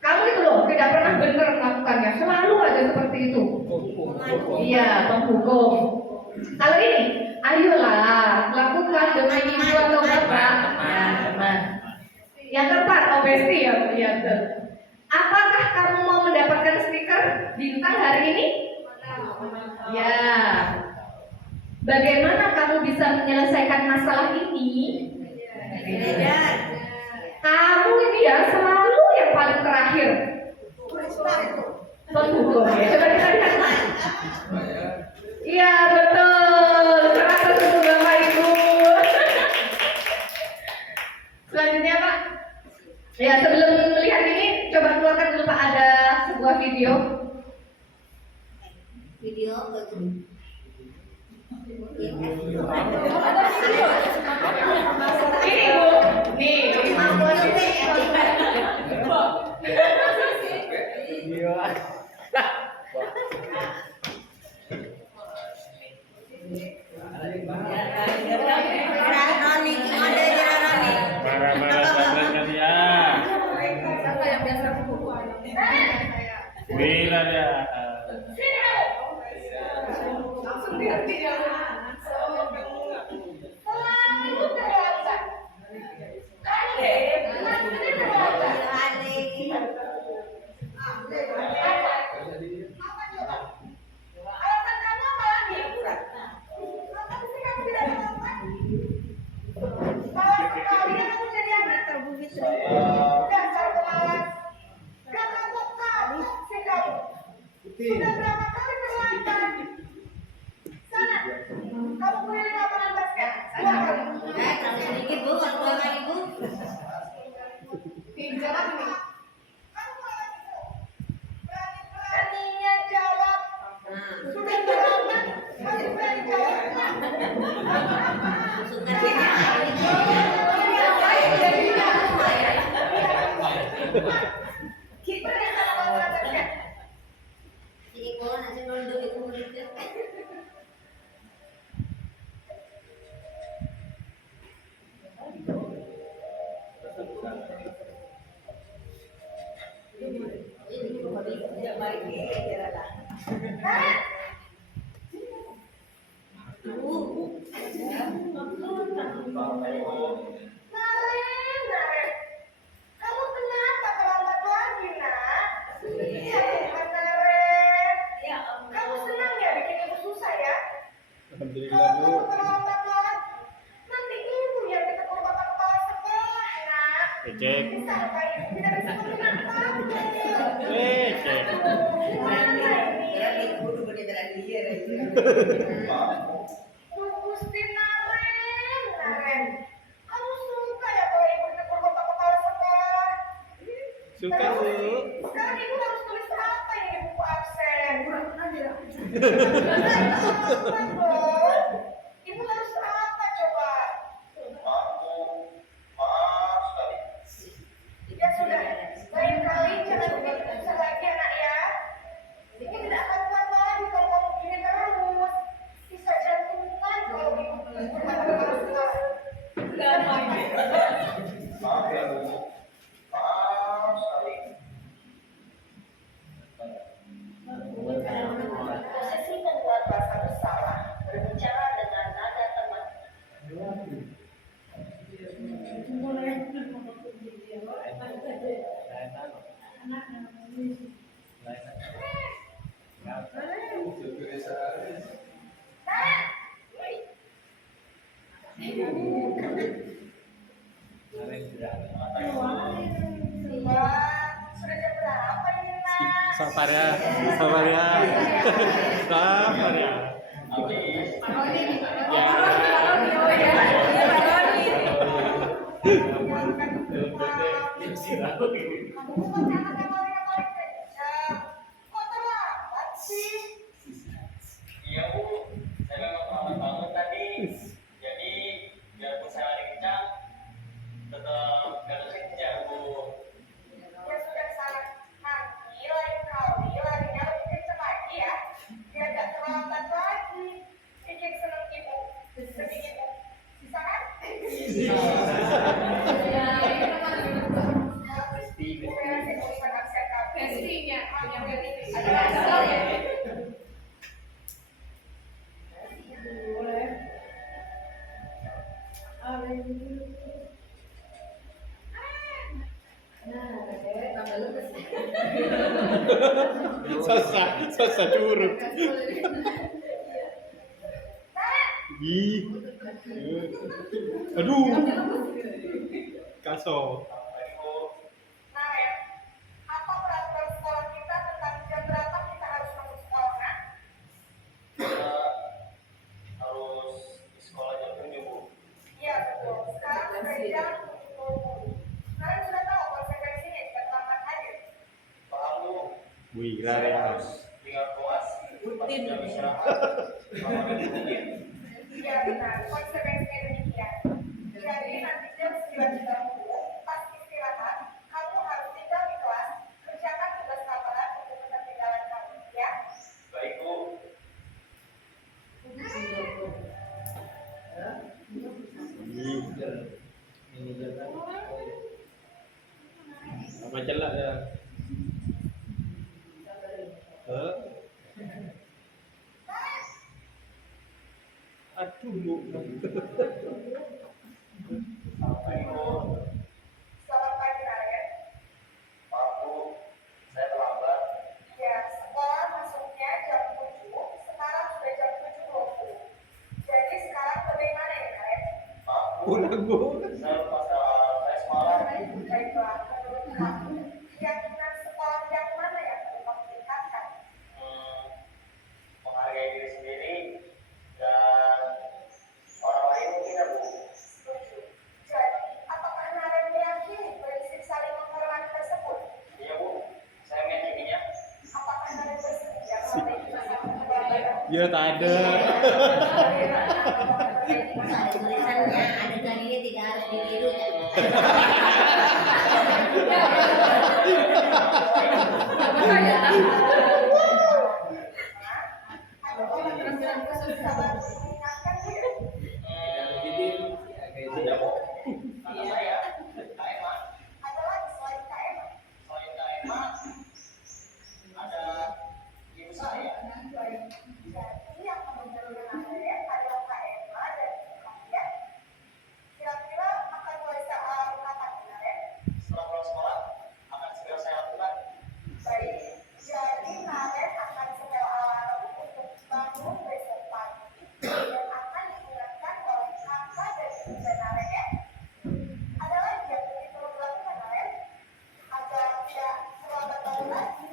Kamu itu loh tidak pernah benar melakukannya, selalu aja seperti itu. Iya, penghukum. Kalau ini, ayolah lakukan demi ibu atau bapak. Ya, teman. Yang keempat, obesi ya, ya betul. Apakah kamu mau mendapatkan stiker bintang hari ini? Ya. Bagaimana kamu bisa menyelesaikan masalah ini? Kamu ini ya selalu yang paling terakhir. Penghukum. Ya, coba kita lihat. Iya betul. Serasa untuk Bapak Ibu. Selanjutnya Pak. Ya sebelum melihat ini, coba keluarkan dulu Pak, ada sebuah video. Video bagus. Ini Bu, nih. Marah-marah sampai kalian. Siapa yang biasa buku? Bila dia. Langsung dihenti ya. Selalu terlambat. Ade, kenapa dia terlambat? Apa coba? Alasan kamu apa lagi? Apa sih kamu tidak terlambat? Malas sekali ya kamu jadi anak. Dasar pemalas. Gak kapok-kapok sih kamu. Sudah berapa kali terlambat? Sana, kamu keliling lapangan basket. Dua kali. Sedikit Bu, kalau pulangan Ibu. Pinjam ini. Kamu malah gitu. Berani-beraninya jawab. Sudah terlambat, masih berani jawab. Kita yang sama lapangan basket. Si Ibu nanti nunduk itu muridnya. Naren, Naren. Kamu kenapa terlambat lagi, nak? Iya, Tuhan, Naren. Kamu senang ya bikin ibu susah ya? Kalau kamu terlambat lagi, nanti ibu yang ditegur bapak kepala sekolah, nak. Cek. Sampai ibu tidak bisa mengenang kamu. Cek. Gimana ini? Ibu berani dia. Bu Gusti Naren, Naren. Kamu suka ya kalau ibu ditegur bapak kepala sekolah? Suka Bu. Sekarang ibu harus tulis apa ini di buku absen? Ibu harus apa coba? Ya sudah, lain kali jangan bikin susah lagi anak ya. Ini tidak akan kuat lagi kalau kamu begini terus. Bisa jantungan kalau ibu ditegur bapak kepala sekolah. Posisi membuat rasa bersalah, berbicara dengan nada teman. Sudah jam berapa ini, Mas? Sabar ya, sabar ya, sabar ya. Iya Bu, saya memang terlambat bangun tadi. Jadi biarpun saya lari kencang, tetap gak kekejar Bu. Ya sudah sana. Nanti lain kali larinya lebih kencang lagi ya. Biar gak terlambat lagi. Bikin seneng ibu. Sedih ibu. Bisa kan? Pastinya. Sasa curug. Ih. Aduh. Kaso. Nah ya, apa peraturan sekolah kita tentang jam berapa kita harus masuk sekolah? Nah? Kita harus di sekolah jam 7 Bu. Iya betul. Sekarang sudah jam 7. Kalian sudah tahu konsekuensinya jika terlambat hadir. Paham Bu? Wih, Saya gila. harus tinggal kelas pas jam istirahat. Selama 20 menit. Iya benar, konsekuensinya demikian. Jadi nanti jam 9.30 pas istirahat, kamu harus tinggal di kelas, kerjakan tugas laporan untuk ketertinggalan kamu, ya. Baik Bu. Apa celak ya? Aduh, Bu. Assalamualaikum. Selamat pagi, Ryan. Maaf Bu, saya terlambat. Ya, sekolah masuknya jam 7, sekarang sudah jam 7.20. Jadi sekarang bagaimana ya, Ryan? Maaf Bu, Pulang, Bu. saya lupa saya semalam. Baiklah, menurut kamu, keyakinan sekolah yang mana yang perlu kamu tingkatkan? Menghargai diri sendiri dan orang lain mungkin ya Bu. Setuju. Jadi, apakah Naren meyakini prinsip saling menghormati tersebut? Iya Bu, saya meyakininya. Apakah Naren bersedia melalui saling Ya tak ada. Ada tulisannya, adegan ini tidak harus ditiru. Ada orang yang khusus sabar mengingatkan dia? Ada Bu, kata saya, Kak Emma, Ada lagi selain Kak Emma? selain Kak Emma, ada ibu saya. Jadi yang menunjukkan Naren adalah Kak Emma dan ibu kalian. Kira-kira akan mulai kapan, Naren? Setelah pulang sekolah, akan segera saya lakukan. Baik, jadi Naren akan setel alarm untuk bangun besok pagi dan akan diingatkan oleh kakak dan ibu Naren ya. Ada lagi yang perlu dilakukan Naren? Agar tidak terlambat bangun lagi.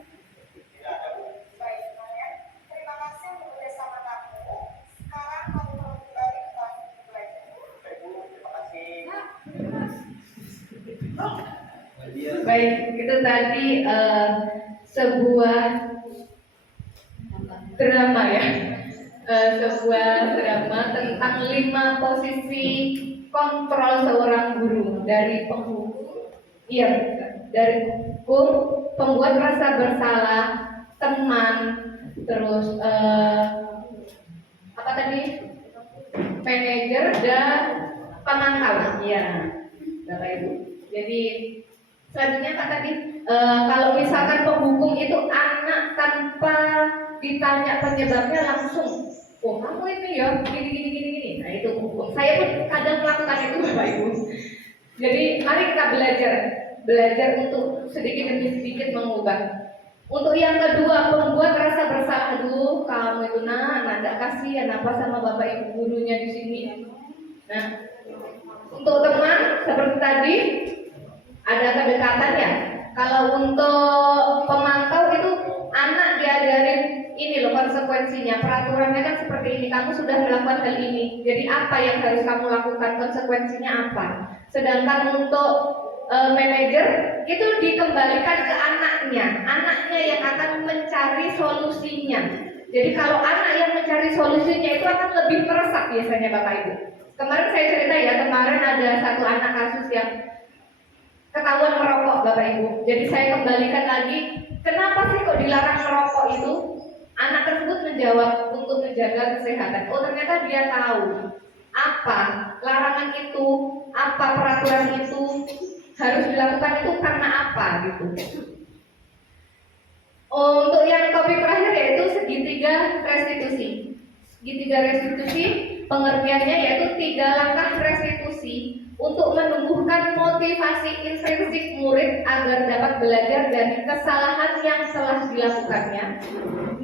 Tidak ada Bu. Baik Naren, terima kasih untuk kerjasama kamu. Sekarang kamu perlu kembali ke kelas untuk belajar. Baik Bu, terima kasih. Baik, itu tadi sebuah drama ya. Sebuah drama tentang 5 posisi kontrol seorang guru dari penghukum, iya, dari hukum, pembuat rasa bersalah, teman, terus apa tadi, manajer dan pemantau, iya, Bapak Ibu. Jadi selanjutnya Kak tadi kalau misalkan penghukum itu anak tanpa ditanya penyebabnya langsung, oh kamu ini ya gini. Nah itu hukum. Saya pun kadang melakukan itu Bapak Ibu. Jadi mari kita belajar untuk sedikit demi sedikit mengubah. Untuk yang kedua, membuat rasa bersalah. Aduh, kamu itu nak, tidak kasihan apa sama bapak ibu gurunya di sini. Nah, untuk teman seperti tadi ada kedekatan ya. Kalau untuk pemantau itu anak diajarin ini loh konsekuensinya, peraturannya kan seperti ini, kamu sudah melakukan hal ini, jadi apa yang harus kamu lakukan, konsekuensinya apa. Sedangkan untuk manajer itu dikembalikan ke anaknya yang akan mencari solusinya. Jadi kalau anak yang mencari solusinya itu akan lebih meresap biasanya Bapak Ibu. Kemarin saya cerita ya, kemarin ada satu anak kasus yang ketahuan merokok Bapak Ibu. Jadi saya kembalikan lagi, kenapa sih kok dilarang merokok itu? Anak tersebut menjawab untuk menjaga kesehatan. Oh ternyata dia tahu apa larangan itu, apa peraturan itu harus dilakukan itu karena apa gitu. Oh, untuk yang topik terakhir yaitu segitiga restitusi. Segitiga restitusi pengertiannya yaitu 3 langkah restitusi untuk menumbuhkan motivasi intrinsik murid agar dapat belajar dari kesalahan yang telah dilakukannya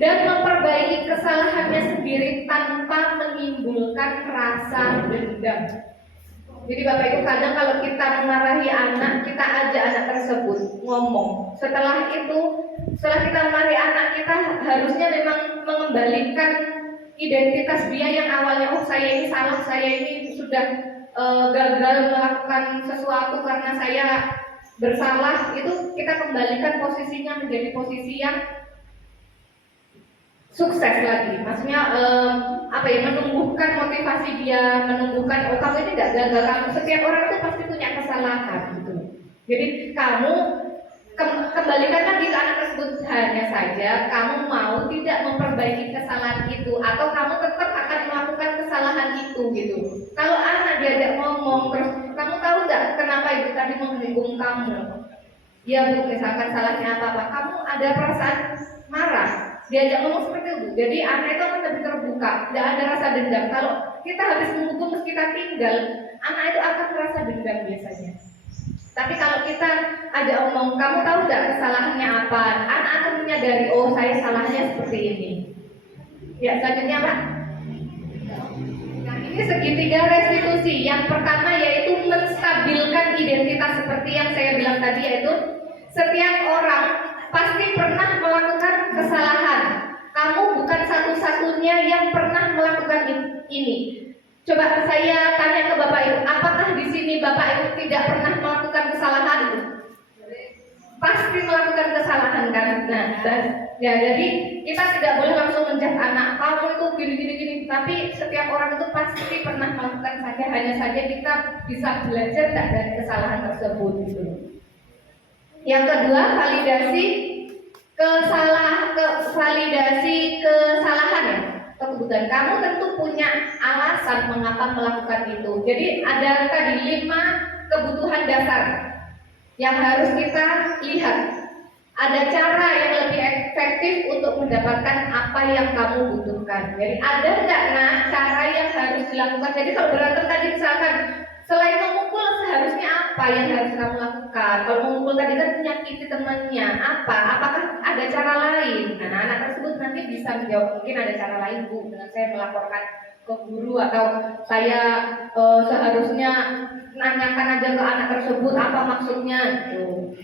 dan memperbaiki kesalahannya sendiri tanpa menimbulkan rasa dendam. Jadi Bapak Ibu kadang kalau kita memarahi anak, kita ajak anak tersebut ngomong. Setelah kita memarahi anak, kita harusnya memang mengembalikan identitas dia yang awalnya, oh saya ini salah, saya ini sudah gagal melakukan sesuatu karena saya bersalah. Itu kita kembalikan posisinya menjadi posisi yang sukses lagi, maksudnya menumbuhkan motivasi dia, menumbuhkan oh kamu ini tidak gagal, kamu setiap orang itu pasti punya kesalahan gitu. Jadi kamu kembalikan lagi ke anak tersebut, hanya saja kamu mau tidak memperbaiki kesalahan itu atau kamu tetap akan melakukan kesalahan itu gitu. Kalau anak diajak ngomong terus, kamu tahu nggak kenapa ibu tadi menghukum kamu? Ya bu, misalkan salahnya apa-apa, kamu ada perasaan marah. Diajak ngomong seperti itu, jadi anak itu akan lebih terbuka, tidak ada rasa dendam. Kalau kita habis menghukum terus kita tinggal, anak itu akan merasa dendam biasanya. Tapi kalau kita ajak ngomong, kamu tahu nggak kesalahannya apa? Anak akan menyadari, oh saya salahnya seperti ini. Ya selanjutnya Pak. Nah ini segitiga restitusi. Yang pertama yaitu menstabilkan identitas seperti yang saya bilang tadi, yaitu setiap orang pasti pernah melakukan kesalahan. Kamu bukan satu-satunya yang pernah melakukan ini. Coba saya tanya ke Bapak Ibu, apakah di sini Bapak Ibu tidak pernah melakukan kesalahan? Pasti melakukan kesalahan kan? Nah, ya jadi kita tidak boleh langsung menjudge anak kamu itu gini. Tapi setiap orang itu pasti pernah melakukan saja. Hanya saja kita bisa belajar tak dari kesalahan tersebut gitu. Yang kedua, validasi kesalahan ya. Kebutuhan kamu tentu punya alasan mengapa melakukan itu. Jadi ada tadi 5 kebutuhan dasar yang harus kita lihat. Ada cara yang lebih efektif untuk mendapatkan apa yang kamu butuhkan. Jadi ada nggak cara yang harus dilakukan. Jadi kalau berantem tadi misalkan selain memukul seharusnya apa yang harus kamu lakukan? Kalau memukul tadi kan menyakiti temannya, apakah ada cara lain? Nah, anak tersebut nanti bisa menjawab, mungkin ada cara lain Bu, dengan saya melaporkan ke guru atau saya seharusnya nanyakan aja ke anak tersebut apa maksudnya gitu.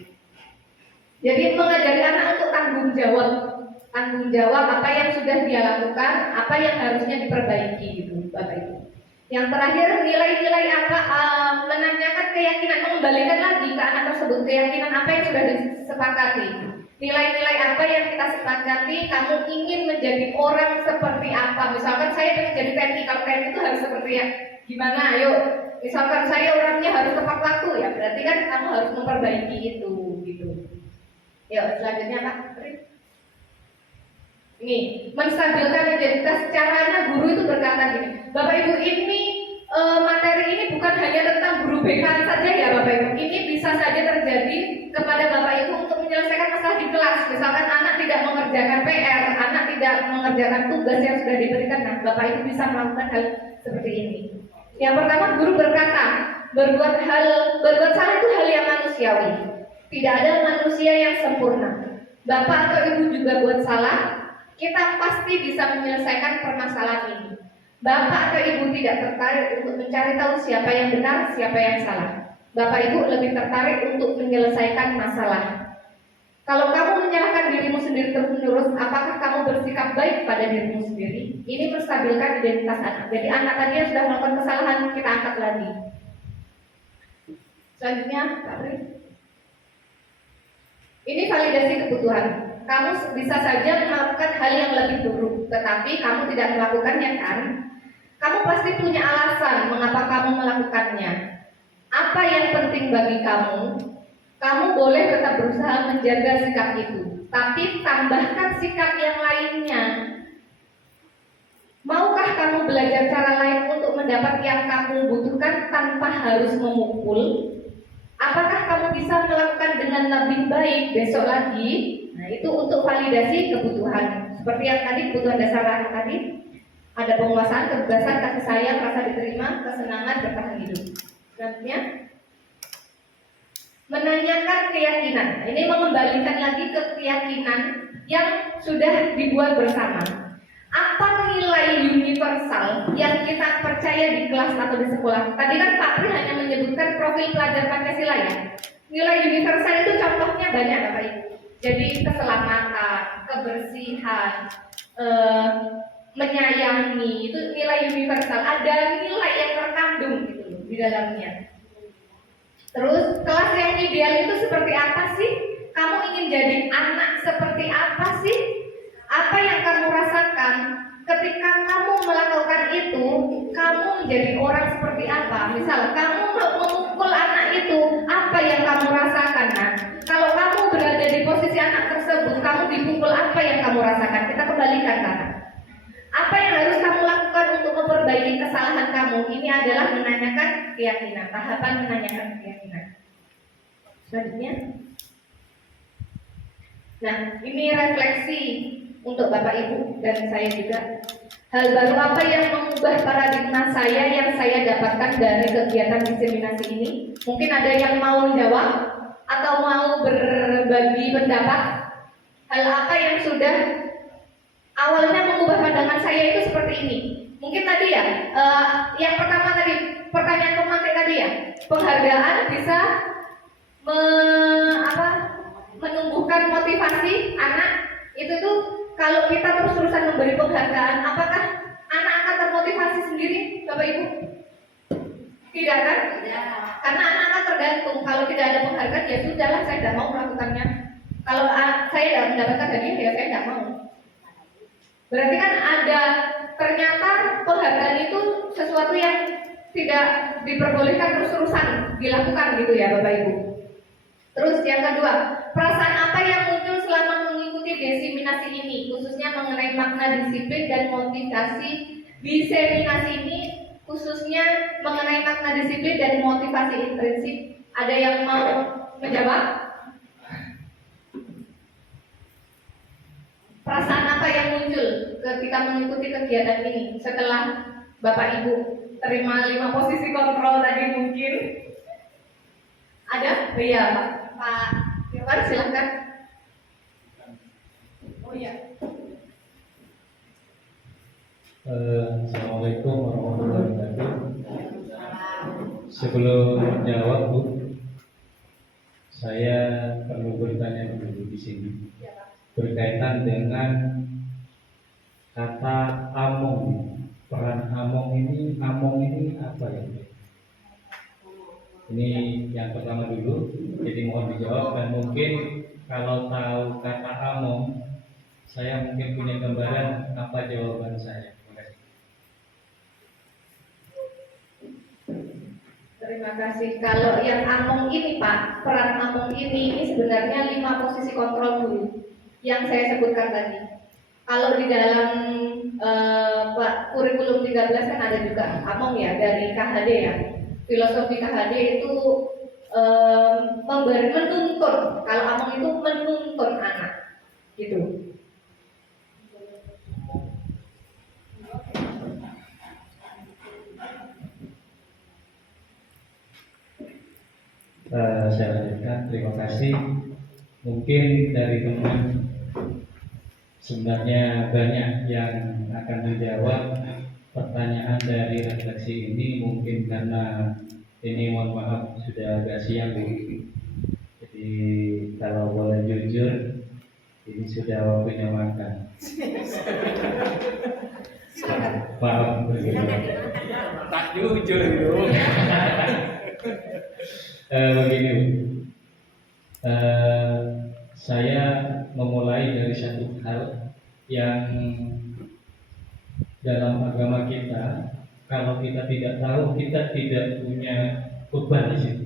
Jadi mengajari anak untuk tanggung jawab apa yang sudah dia lakukan, apa yang harusnya diperbaiki gitu Bapak Ibu. Yang terakhir nilai-nilai apa, menanyakan keyakinan, mengembalikan lagi ke anak tersebut keyakinan apa yang sudah disepakati. Nilai-nilai apa yang kita sepakati, kamu ingin menjadi orang seperti apa? Misalkan saya ingin jadi TNI, kalau TNI itu harus seperti ya gimana? Ayo, misalkan saya orangnya harus tepat waktu ya, berarti kan kamu harus memperbaiki itu gitu. Yuk selanjutnya Pak. Ini menstabilkan identitas. Caranya guru itu berkata gini, Bapak Ibu ini materi ini bukan hanya tentang guru BK saja ya Bapak Ibu. Ini bisa saja terjadi kepada Bapak Ibu untuk menyelesaikan masalah di kelas. Misalkan anak tidak mengerjakan PR, anak tidak mengerjakan tugas yang sudah diberikan. Nah Bapak Ibu bisa melakukan hal seperti ini. Yang pertama guru berkata, berbuat salah itu hal yang manusiawi. Tidak ada manusia yang sempurna. Bapak atau Ibu juga buat salah, kita pasti bisa menyelesaikan permasalahan ini. Bapak atau Ibu tidak tertarik untuk mencari tahu siapa yang benar, siapa yang salah. Bapak Ibu lebih tertarik untuk menyelesaikan masalah. Kalau kamu menyalahkan dirimu sendiri terus-menerus, apakah kamu bersikap baik pada dirimu sendiri? Ini menstabilkan identitas anak. Jadi anak tadi yang sudah melakukan kesalahan, kita angkat lagi. Selanjutnya, Pak Pri. Ini validasi kebutuhan. Kamu bisa saja melakukan hal yang lebih buruk, tetapi kamu tidak melakukannya kan? Kamu pasti punya alasan mengapa kamu melakukannya. Apa yang penting bagi kamu? Kamu boleh tetap berusaha menjaga sikap itu, tapi tambahkan sikap yang lainnya. Maukah kamu belajar cara lain untuk mendapat yang kamu butuhkan tanpa harus memukul? Apakah kamu bisa melakukan dengan lebih baik besok lagi? Nah, itu untuk validasi kebutuhan. Seperti yang tadi, kebutuhan dasar anak tadi, ada penguasaan, kebebasan, kasih sayang, rasa diterima, kesenangan, bertahan hidup. Selanjutnya, menanyakan keyakinan. Ini mengembalikan lagi ke keyakinan yang sudah dibuat bersama. Apa nilai universal yang kita percaya di kelas atau di sekolah? Tadi kan Pak Pri hanya menyebutkan profil pelajar Pancasila ya. Nilai universal itu contohnya banyak Bapak Ibu. Jadi keselamatan, kebersihan, menyayangi, itu nilai universal. Ada nilai yang terkandung gitu di dalamnya. Terus kelas yang ideal itu seperti apa sih? Kamu ingin jadi anak seperti apa sih? Apa yang kamu rasakan ketika kamu melakukan itu? Kamu menjadi orang seperti apa? Misal kamu memukul anak itu, apa yang kamu rasakan? Nah, kalau kamu berada di posisi anak tersebut, kamu dipukul, apa yang kamu rasakan? Kita kembalikan kan? Apa yang harus kamu lakukan untuk memperbaiki kesalahan kamu? Ini adalah menanyakan keyakinan, tahapan menanyakan keyakinan. Selanjutnya, nah ini refleksi untuk Bapak Ibu dan saya juga. Hal baru apa yang mengubah paradigma saya yang saya dapatkan dari kegiatan diseminasi ini? Mungkin ada yang mau menjawab atau mau berbagi pendapat. Hal apa yang sudah awalnya mengubah pandangan saya itu seperti ini. Mungkin tadi ya, yang pertama tadi, pertanyaan pemantik tadi ya, penghargaan bisa menumbuhkan motivasi anak. Itu tuh kalau kita terus-terusan memberi penghargaan, apakah anak akan termotivasi sendiri, Bapak Ibu? Tidak kan? Tidak. Karena anak akan tergantung. Kalau tidak ada penghargaan, ya sudahlah, saya tidak mau melakukannya. Kalau saya tidak mendapatkan hadiah, ya saya tidak mau. Berarti kan ada, ternyata penghargaan itu sesuatu yang tidak diperbolehkan terus-terusan dilakukan gitu ya Bapak Ibu. Terus yang kedua, perasaan apa yang muncul selama mengikuti diseminasi ini, khususnya mengenai makna disiplin dan motivasi diseminasi ini, khususnya mengenai makna disiplin dan motivasi intrinsik. Ada yang mau menjawab? Perasaan apa yang muncul ketika mengikuti kegiatan ini setelah Bapak Ibu terima 5 posisi kontrol tadi mungkin? Ada? Oh iya Pak Irwan silahkan. Oh iya. Assalamualaikum warahmatullahi wabarakatuh. Sebelum menjawab Bu, saya perlu bertanya dulu di sini berkaitan dengan kata among. Peran among ini apa ya? Ini yang pertama dulu, jadi mohon dijawab. Dan mungkin kalau tahu kata among, saya mungkin punya gambaran apa jawaban saya. Terima kasih. Kalau yang among ini Pak, peran among ini sebenarnya 5 posisi kontrol dulu yang saya sebutkan tadi. Kalau di dalam kurikulum 13 kan ada juga among ya dari KHD ya. Filosofi KHD itu menuntun. Kalau among itu menuntun anak, gitu. Saya lanjutkan, terima kasih. Mungkin dari teman sebenarnya banyak yang akan dijawab, pertanyaan dari refleksi ini mungkin karena ini mohon maaf sudah agak siang Bu. Jadi kalau boleh jujur ini sudah waktunya makan. Maaf begitu. Tak jujur itu. Begini Bu. Saya memulai dari satu hal yang dalam agama kita, kalau kita tidak tahu, kita tidak punya beban di situ.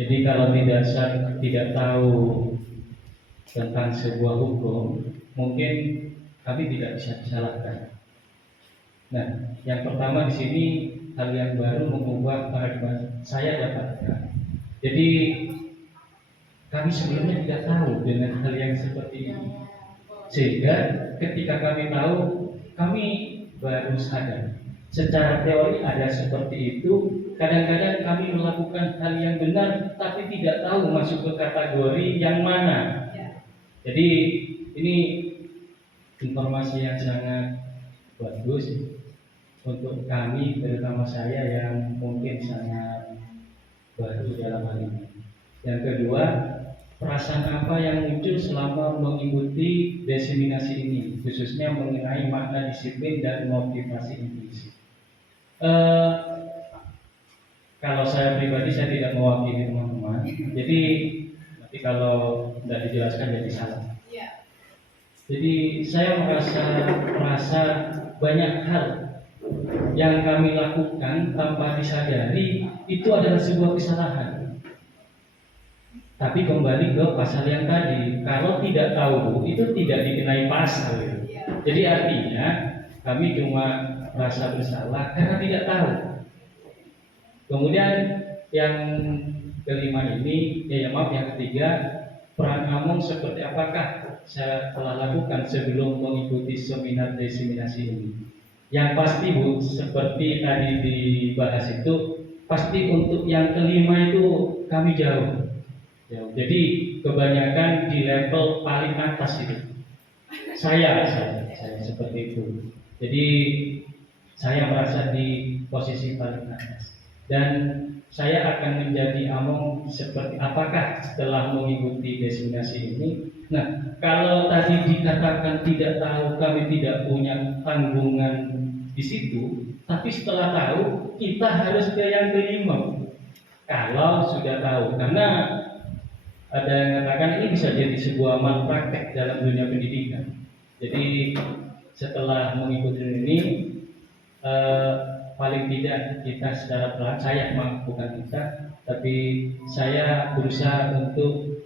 Jadi kalau tidak tahu tentang sebuah hukum, mungkin kami tidak bisa disalahkan. Nah, yang pertama di sini hal yang baru mengubah paradigma saya dapatkan. Jadi kami sebelumnya tidak tahu dengan hal yang seperti ini, sehingga ketika kami tahu, kami baru sadar. Secara teori ada seperti itu. Kadang-kadang kami melakukan hal yang benar, tapi tidak tahu masuk ke kategori yang mana. Jadi ini informasi yang sangat bagus untuk kami, terutama saya yang mungkin sangat baru dalam hal ini. Yang kedua, perasaan apa yang muncul selama mengikuti diseminasi ini, khususnya mengenai makna disiplin dan motivasi inklusif. Kalau saya pribadi, saya tidak mewakili teman-teman, jadi nanti kalau tidak dijelaskan jadi salah. Jadi saya merasa banyak hal yang kami lakukan tanpa disadari itu adalah sebuah kesalahan. Tapi kembali ke pasal yang tadi, kalau tidak tahu itu tidak dikenai pasal. Jadi artinya kami cuma merasa bersalah karena tidak tahu. Kemudian yang kelima ini, yang ketiga, peran Among seperti apakah saya telah lakukan sebelum mengikuti seminar diseminasi ini. Yang pasti Bu, seperti tadi dibahas itu, pasti untuk yang kelima itu kami jauh. Jadi kebanyakan di level paling atas itu. Saya seperti itu. Jadi saya merasa di posisi paling atas. Dan saya akan menjadi Among seperti apakah setelah mengikuti diseminasi ini. Nah, kalau tadi dikatakan tidak tahu, kami tidak punya tanggungan di situ, tapi setelah tahu kita harus ke yang kelima. Kalau sudah tahu, karena ada yang mengatakan ini bisa jadi sebuah malpraktek dalam dunia pendidikan. Jadi setelah mengikuti ini, paling tidak kita secara pelan, saya bukan kita, tapi saya berusaha untuk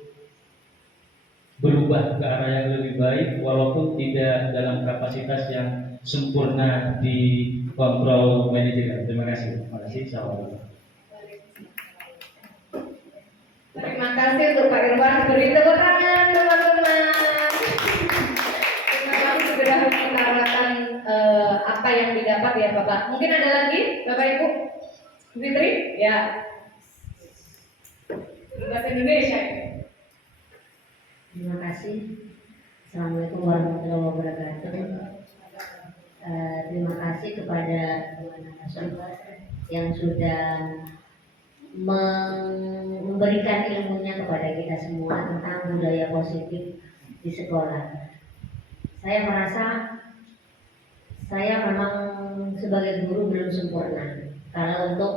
berubah ke arah yang lebih baik, walaupun tidak dalam kapasitas yang sempurna di kontrol manajer. Terima kasih. Terima kasih. Assalamualaikum. Terima kasih untuk Pak Irwan. Beri tepuk tangan teman-teman. Terima kasih sudah mengutarakan apa yang didapat ya Bapak. Mungkin ada lagi Bapak Ibu? Fitri? Ya. Bahasa Indonesia. Terima kasih. Assalamualaikum warahmatullahi wabarakatuh. Terima kasih kepada Tuan narasumber yang sudah memberikan ilmunya kepada kita semua tentang budaya positif di sekolah. Saya merasa saya memang sebagai guru belum sempurna kalau untuk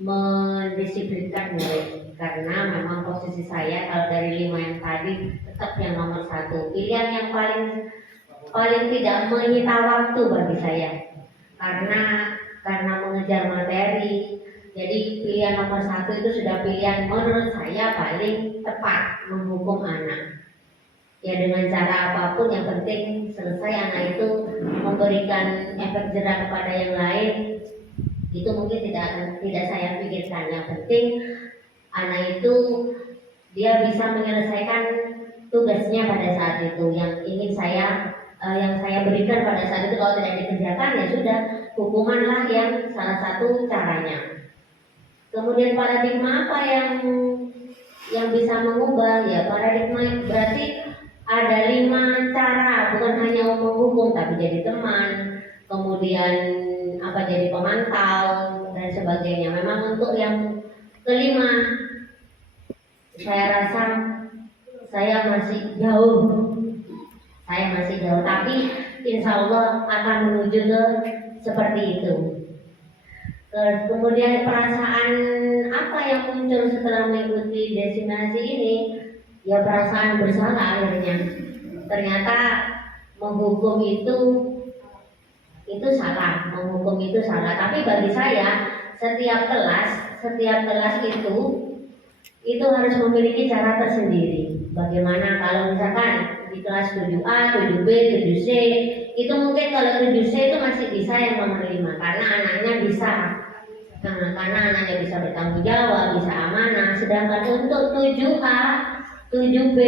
mendisiplinkan murid, karena memang posisi saya kalau dari 5 yang tadi tetap yang nomor 1, pilihan yang paling tidak menyita waktu bagi saya, karena mengejar materi. Jadi pilihan nomor 1 itu sudah pilihan menurut saya paling tepat menghukum anak. Ya dengan cara apapun, yang penting selesai anak itu memberikan efek jerah kepada yang lain, itu mungkin tidak saya pikirkan. Yang penting anak itu dia bisa menyelesaikan tugasnya pada saat itu. Yang ingin yang saya berikan pada saat itu, kalau tidak dikerjakan ya sudah, hukumanlah yang salah satu caranya. Kemudian paradigma apa yang bisa mengubah? Ya paradigma berarti ada 5 cara, bukan hanya menghukum tapi jadi teman, kemudian jadi pemantau dan sebagainya. Memang untuk yang kelima, saya rasa saya masih jauh, tapi insya Allah akan menuju ke seperti itu. Kemudian perasaan apa yang muncul setelah mengikuti destinasi ini? Ya perasaan bersalah akhirnya. Ternyata menghukum itu salah, Tapi bagi saya setiap kelas itu harus memiliki cara tersendiri. Bagaimana kalau misalkan di kelas 7A, 7B, 7C, itu mungkin kalau 7C itu masih bisa yang nomor 5 karena anaknya bisa bertanggung jawab, bisa amanah. Sedangkan untuk 7A, 7B,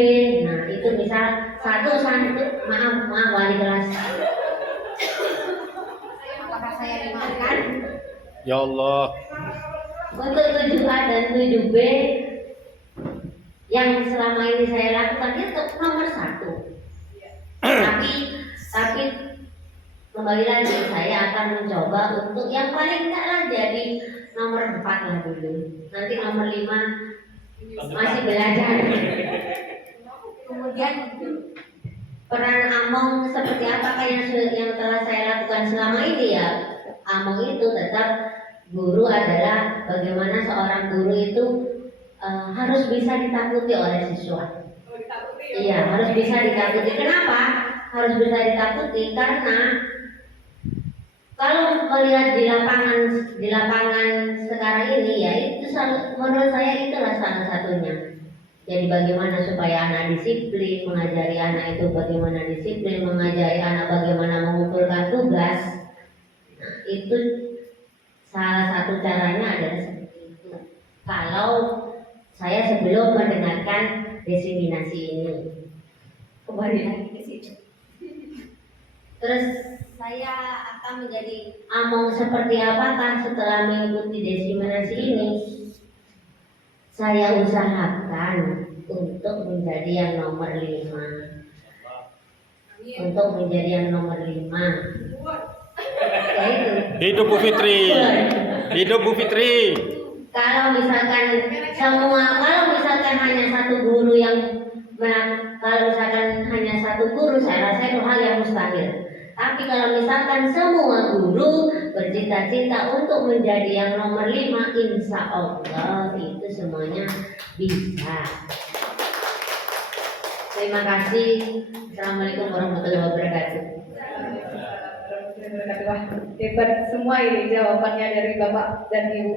nah itu misal maaf wali kelas. Apakah saya dimakan? Ya Allah. Untuk 7A dan 7B yang selama ini saya lakukan itu nomor 1. Tapi kembali lagi saya akan mencoba untuk yang paling enggak lah jadi nomor 4 lah dulu. Nanti nomor 5 masih belajar. Kemudian peran Among seperti apakah yang telah saya lakukan selama ini ya? Among itu tetap guru adalah bagaimana seorang guru itu harus bisa ditakuti oleh siswa. Iya, harus bisa ditakuti. Kenapa? Harus bisa ditakuti karena kalau melihat di lapangan sekarang ini ya itu menurut saya itulah salah satunya. Jadi bagaimana supaya anak disiplin, mengajari anak itu bagaimana disiplin, mengajari anak bagaimana mengumpulkan tugas. Nah, itu salah satu caranya adalah seperti itu. Kalau saya sebelum mendengarkan diseminasi ini, kembali lagi ke situ. Terus saya akan menjadi Among seperti apakah setelah mengikuti diseminasi ini? Saya usahakan untuk menjadi yang nomor 5. Untuk menjadi yang nomor 5. Hidup Bu Fitri. Hidup Bu Fitri. Kalau misalkan hanya satu guru saya rasa itu hal yang mustahil. Tapi kalau misalkan semua guru bercita-cita untuk menjadi yang nomor 5, insya Allah itu semuanya bisa. Terima kasih. Assalamualaikum warahmatullahi wabarakatuh. Wah, hebat semua ini jawabannya dari Bapak dan Ibu.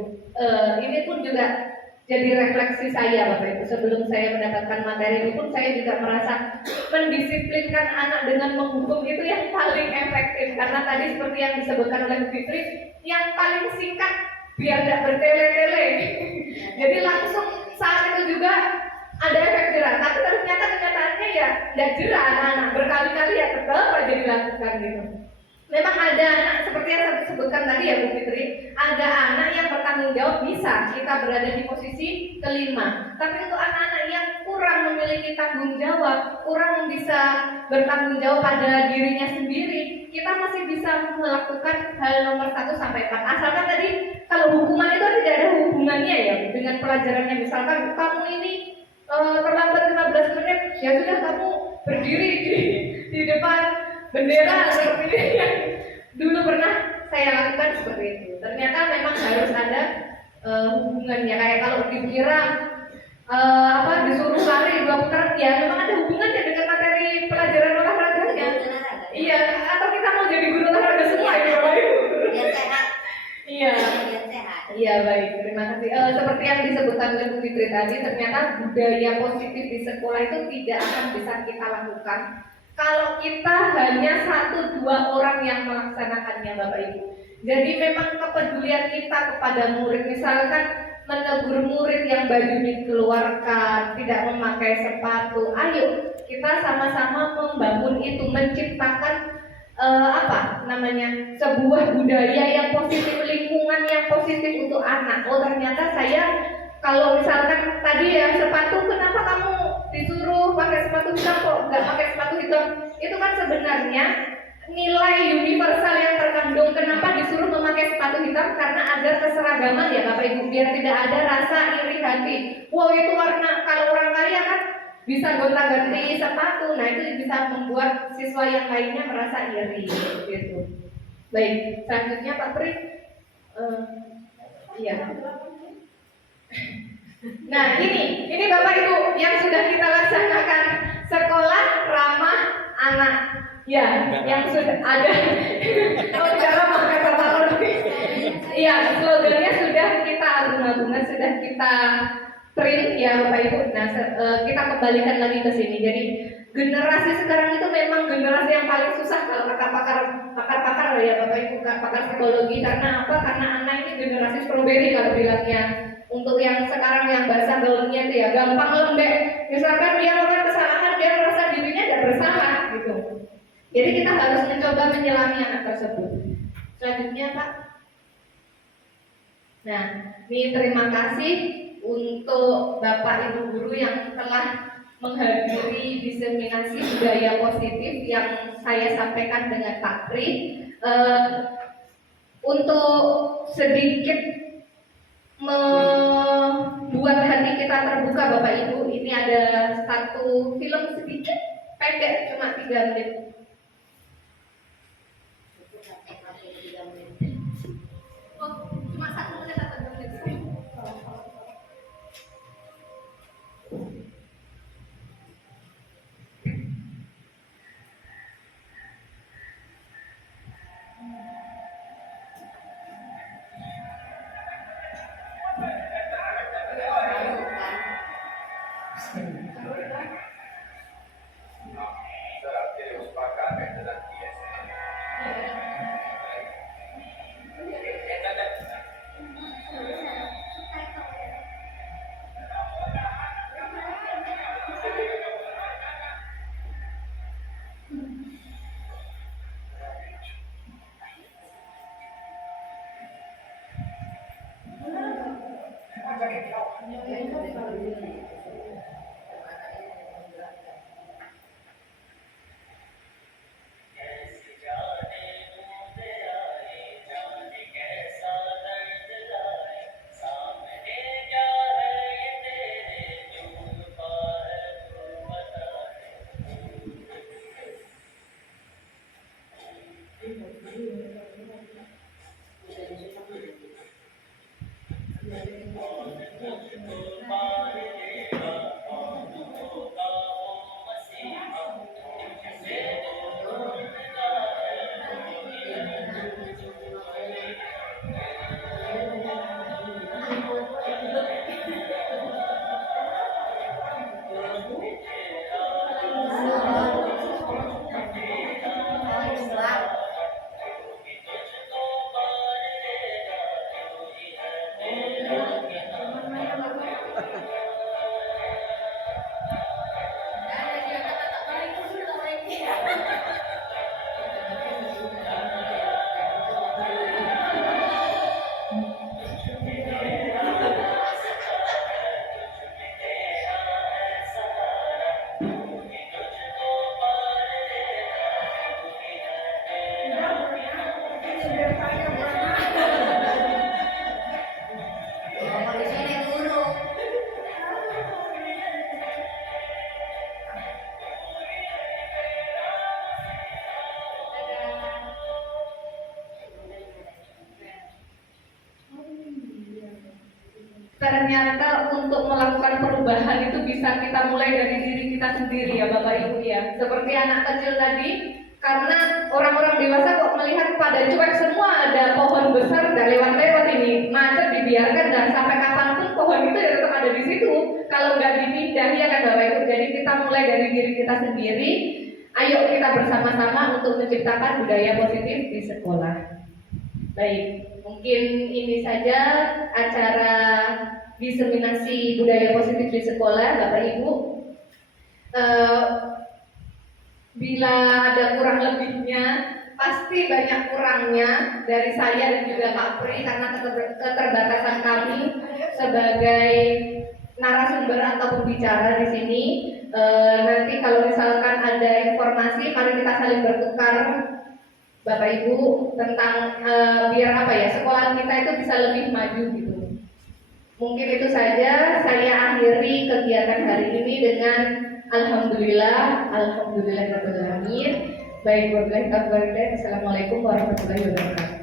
Ini pun juga jadi refleksi saya Bapak Ibu. Sebelum saya mendapatkan materi ini pun saya juga merasa mendisiplinkan anak dengan menghukum itu yang paling efektif. Karena tadi seperti yang disebutkan oleh Bu Fitri, yang paling singkat biar tidak bertele-tele. Jadi langsung saat itu juga ada efek jerah. Tapi ternyata kenyataannya ya tidak jerah anak-anak. Berkali-kali ya tetap aja dilakukan gitu. Memang ada anak seperti yang saya sebutkan tadi ya Bu Fitri, ada anak yang bertanggung jawab bisa kita berada di posisi kelima. Tapi untuk anak-anak yang kurang memiliki tanggung jawab, kurang bisa bertanggung jawab pada dirinya sendiri, kita masih bisa melakukan hal nomor 1 sampai 4. Asalkan tadi kalau hukuman itu tidak ada hubungannya ya dengan pelajarannya. Misalkan kamu ini terlambat 15 menit, ya sudah kamu berdiri di depan bendera seperti ini yang dulu pernah saya lakukan seperti itu. Ternyata memang harus ada hubungannya. Kayak kalau dikira disuruh lari 2 putaran, ya memang ada hubungannya dengan materi pelajaran olahraganya. Iya, atau kita mau jadi guru olahraga semua ya Bapak Ibu. Biar sehat. Iya. Biar sehat. Iya baik, terima kasih. Seperti yang disebutkan oleh Bu Fitri tadi, ternyata budaya positif di sekolah itu tidak akan bisa kita lakukan kalau kita hanya 1-2 orang yang melaksanakannya Bapak Ibu. Jadi memang kepedulian kita kepada murid, misalkan menegur murid yang bajunya dikeluarkan, tidak memakai sepatu, ayo kita sama-sama membangun itu, menciptakan sebuah budaya yang positif, lingkungan yang positif untuk anak. Oh ternyata saya kalau misalkan tadi yang sepatu, kenapa kamu disuruh pakai sepatu hitam kok nggak pakai sepatu hitam? Itu kan sebenarnya nilai universal yang terkandung. Kenapa disuruh memakai sepatu hitam? Karena ada keseragaman ya Bapak Ibu, biar tidak ada rasa iri hati. Wow, itu warna, kalau orang kaya kan bisa gonta-ganti sepatu. Nah, itu bisa membuat siswa yang lainnya merasa iri gitu. Baik, selanjutnya Pak Pri. Iya. Nah, ini Bapak Ibu yang sudah kita laksanakan, sekolah ramah anak. Ya, yang sudah ada. Oh, tidak ramah kata Pak Rodi. Iya, slogannya sudah kita agung-agungkan, sudah kita print ya Bapak Ibu. Nah, kita kembalikan lagi ke sini. Jadi generasi sekarang itu memang generasi yang paling susah kalau kata pakar ya Bapak Ibu, pakar psikologi. Karena apa? Karena anak ini generasi strawberry kalau bilangnya. Untuk yang sekarang yang bahasa gaulnya itu ya gampang lembek. Misalkan dia melakukan kesalahan, dia merasa dirinya tidak bersalah gitu. Jadi kita harus mencoba menyelami anak tersebut. Selanjutnya Pak. Nah, ini terima kasih untuk Bapak Ibu guru yang telah menghadiri diseminasi budaya positif yang saya sampaikan dengan Pak Pri. Untuk sedikit membuat hati kita terbuka Bapak Ibu, ini ada satu film sedikit pendek cuma 3 menit. Oh, cuma 1 menit atau 2 menit. Ternyata untuk melakukan perubahan itu bisa kita mulai dari diri kita sendiri ya Bapak Ibu ya. Seperti anak kecil tadi, karena orang-orang dewasa kok melihat pada cuek semua, ada pohon besar nggak lewat-lewat ini, macet dibiarkan dan sampai kapanpun pohon itu ya tetap ada di situ. Kalau nggak dipindah ya kan Bapak Ibu. Jadi kita mulai dari diri kita sendiri. Ayo kita bersama-sama untuk menciptakan budaya positif di sekolah. Baik, mungkin ini saja acara diseminasi budaya positif di sekolah, Bapak Ibu. Bila ada kurang lebihnya, pasti banyak kurangnya dari saya dan juga Pak Pri karena keterbatasan kami sebagai narasumber atau pembicara di sini. Nanti kalau misalkan ada informasi, mari kita saling bertukar Bapak Ibu tentang biar apa ya, sekolah kita itu bisa lebih maju gitu. Mungkin itu saja, saya akhiri kegiatan hari ini dengan alhamdulillahirabbil alamin. Baik, wabillahi taufiq. Assalamualaikum warahmatullahi wabarakatuh.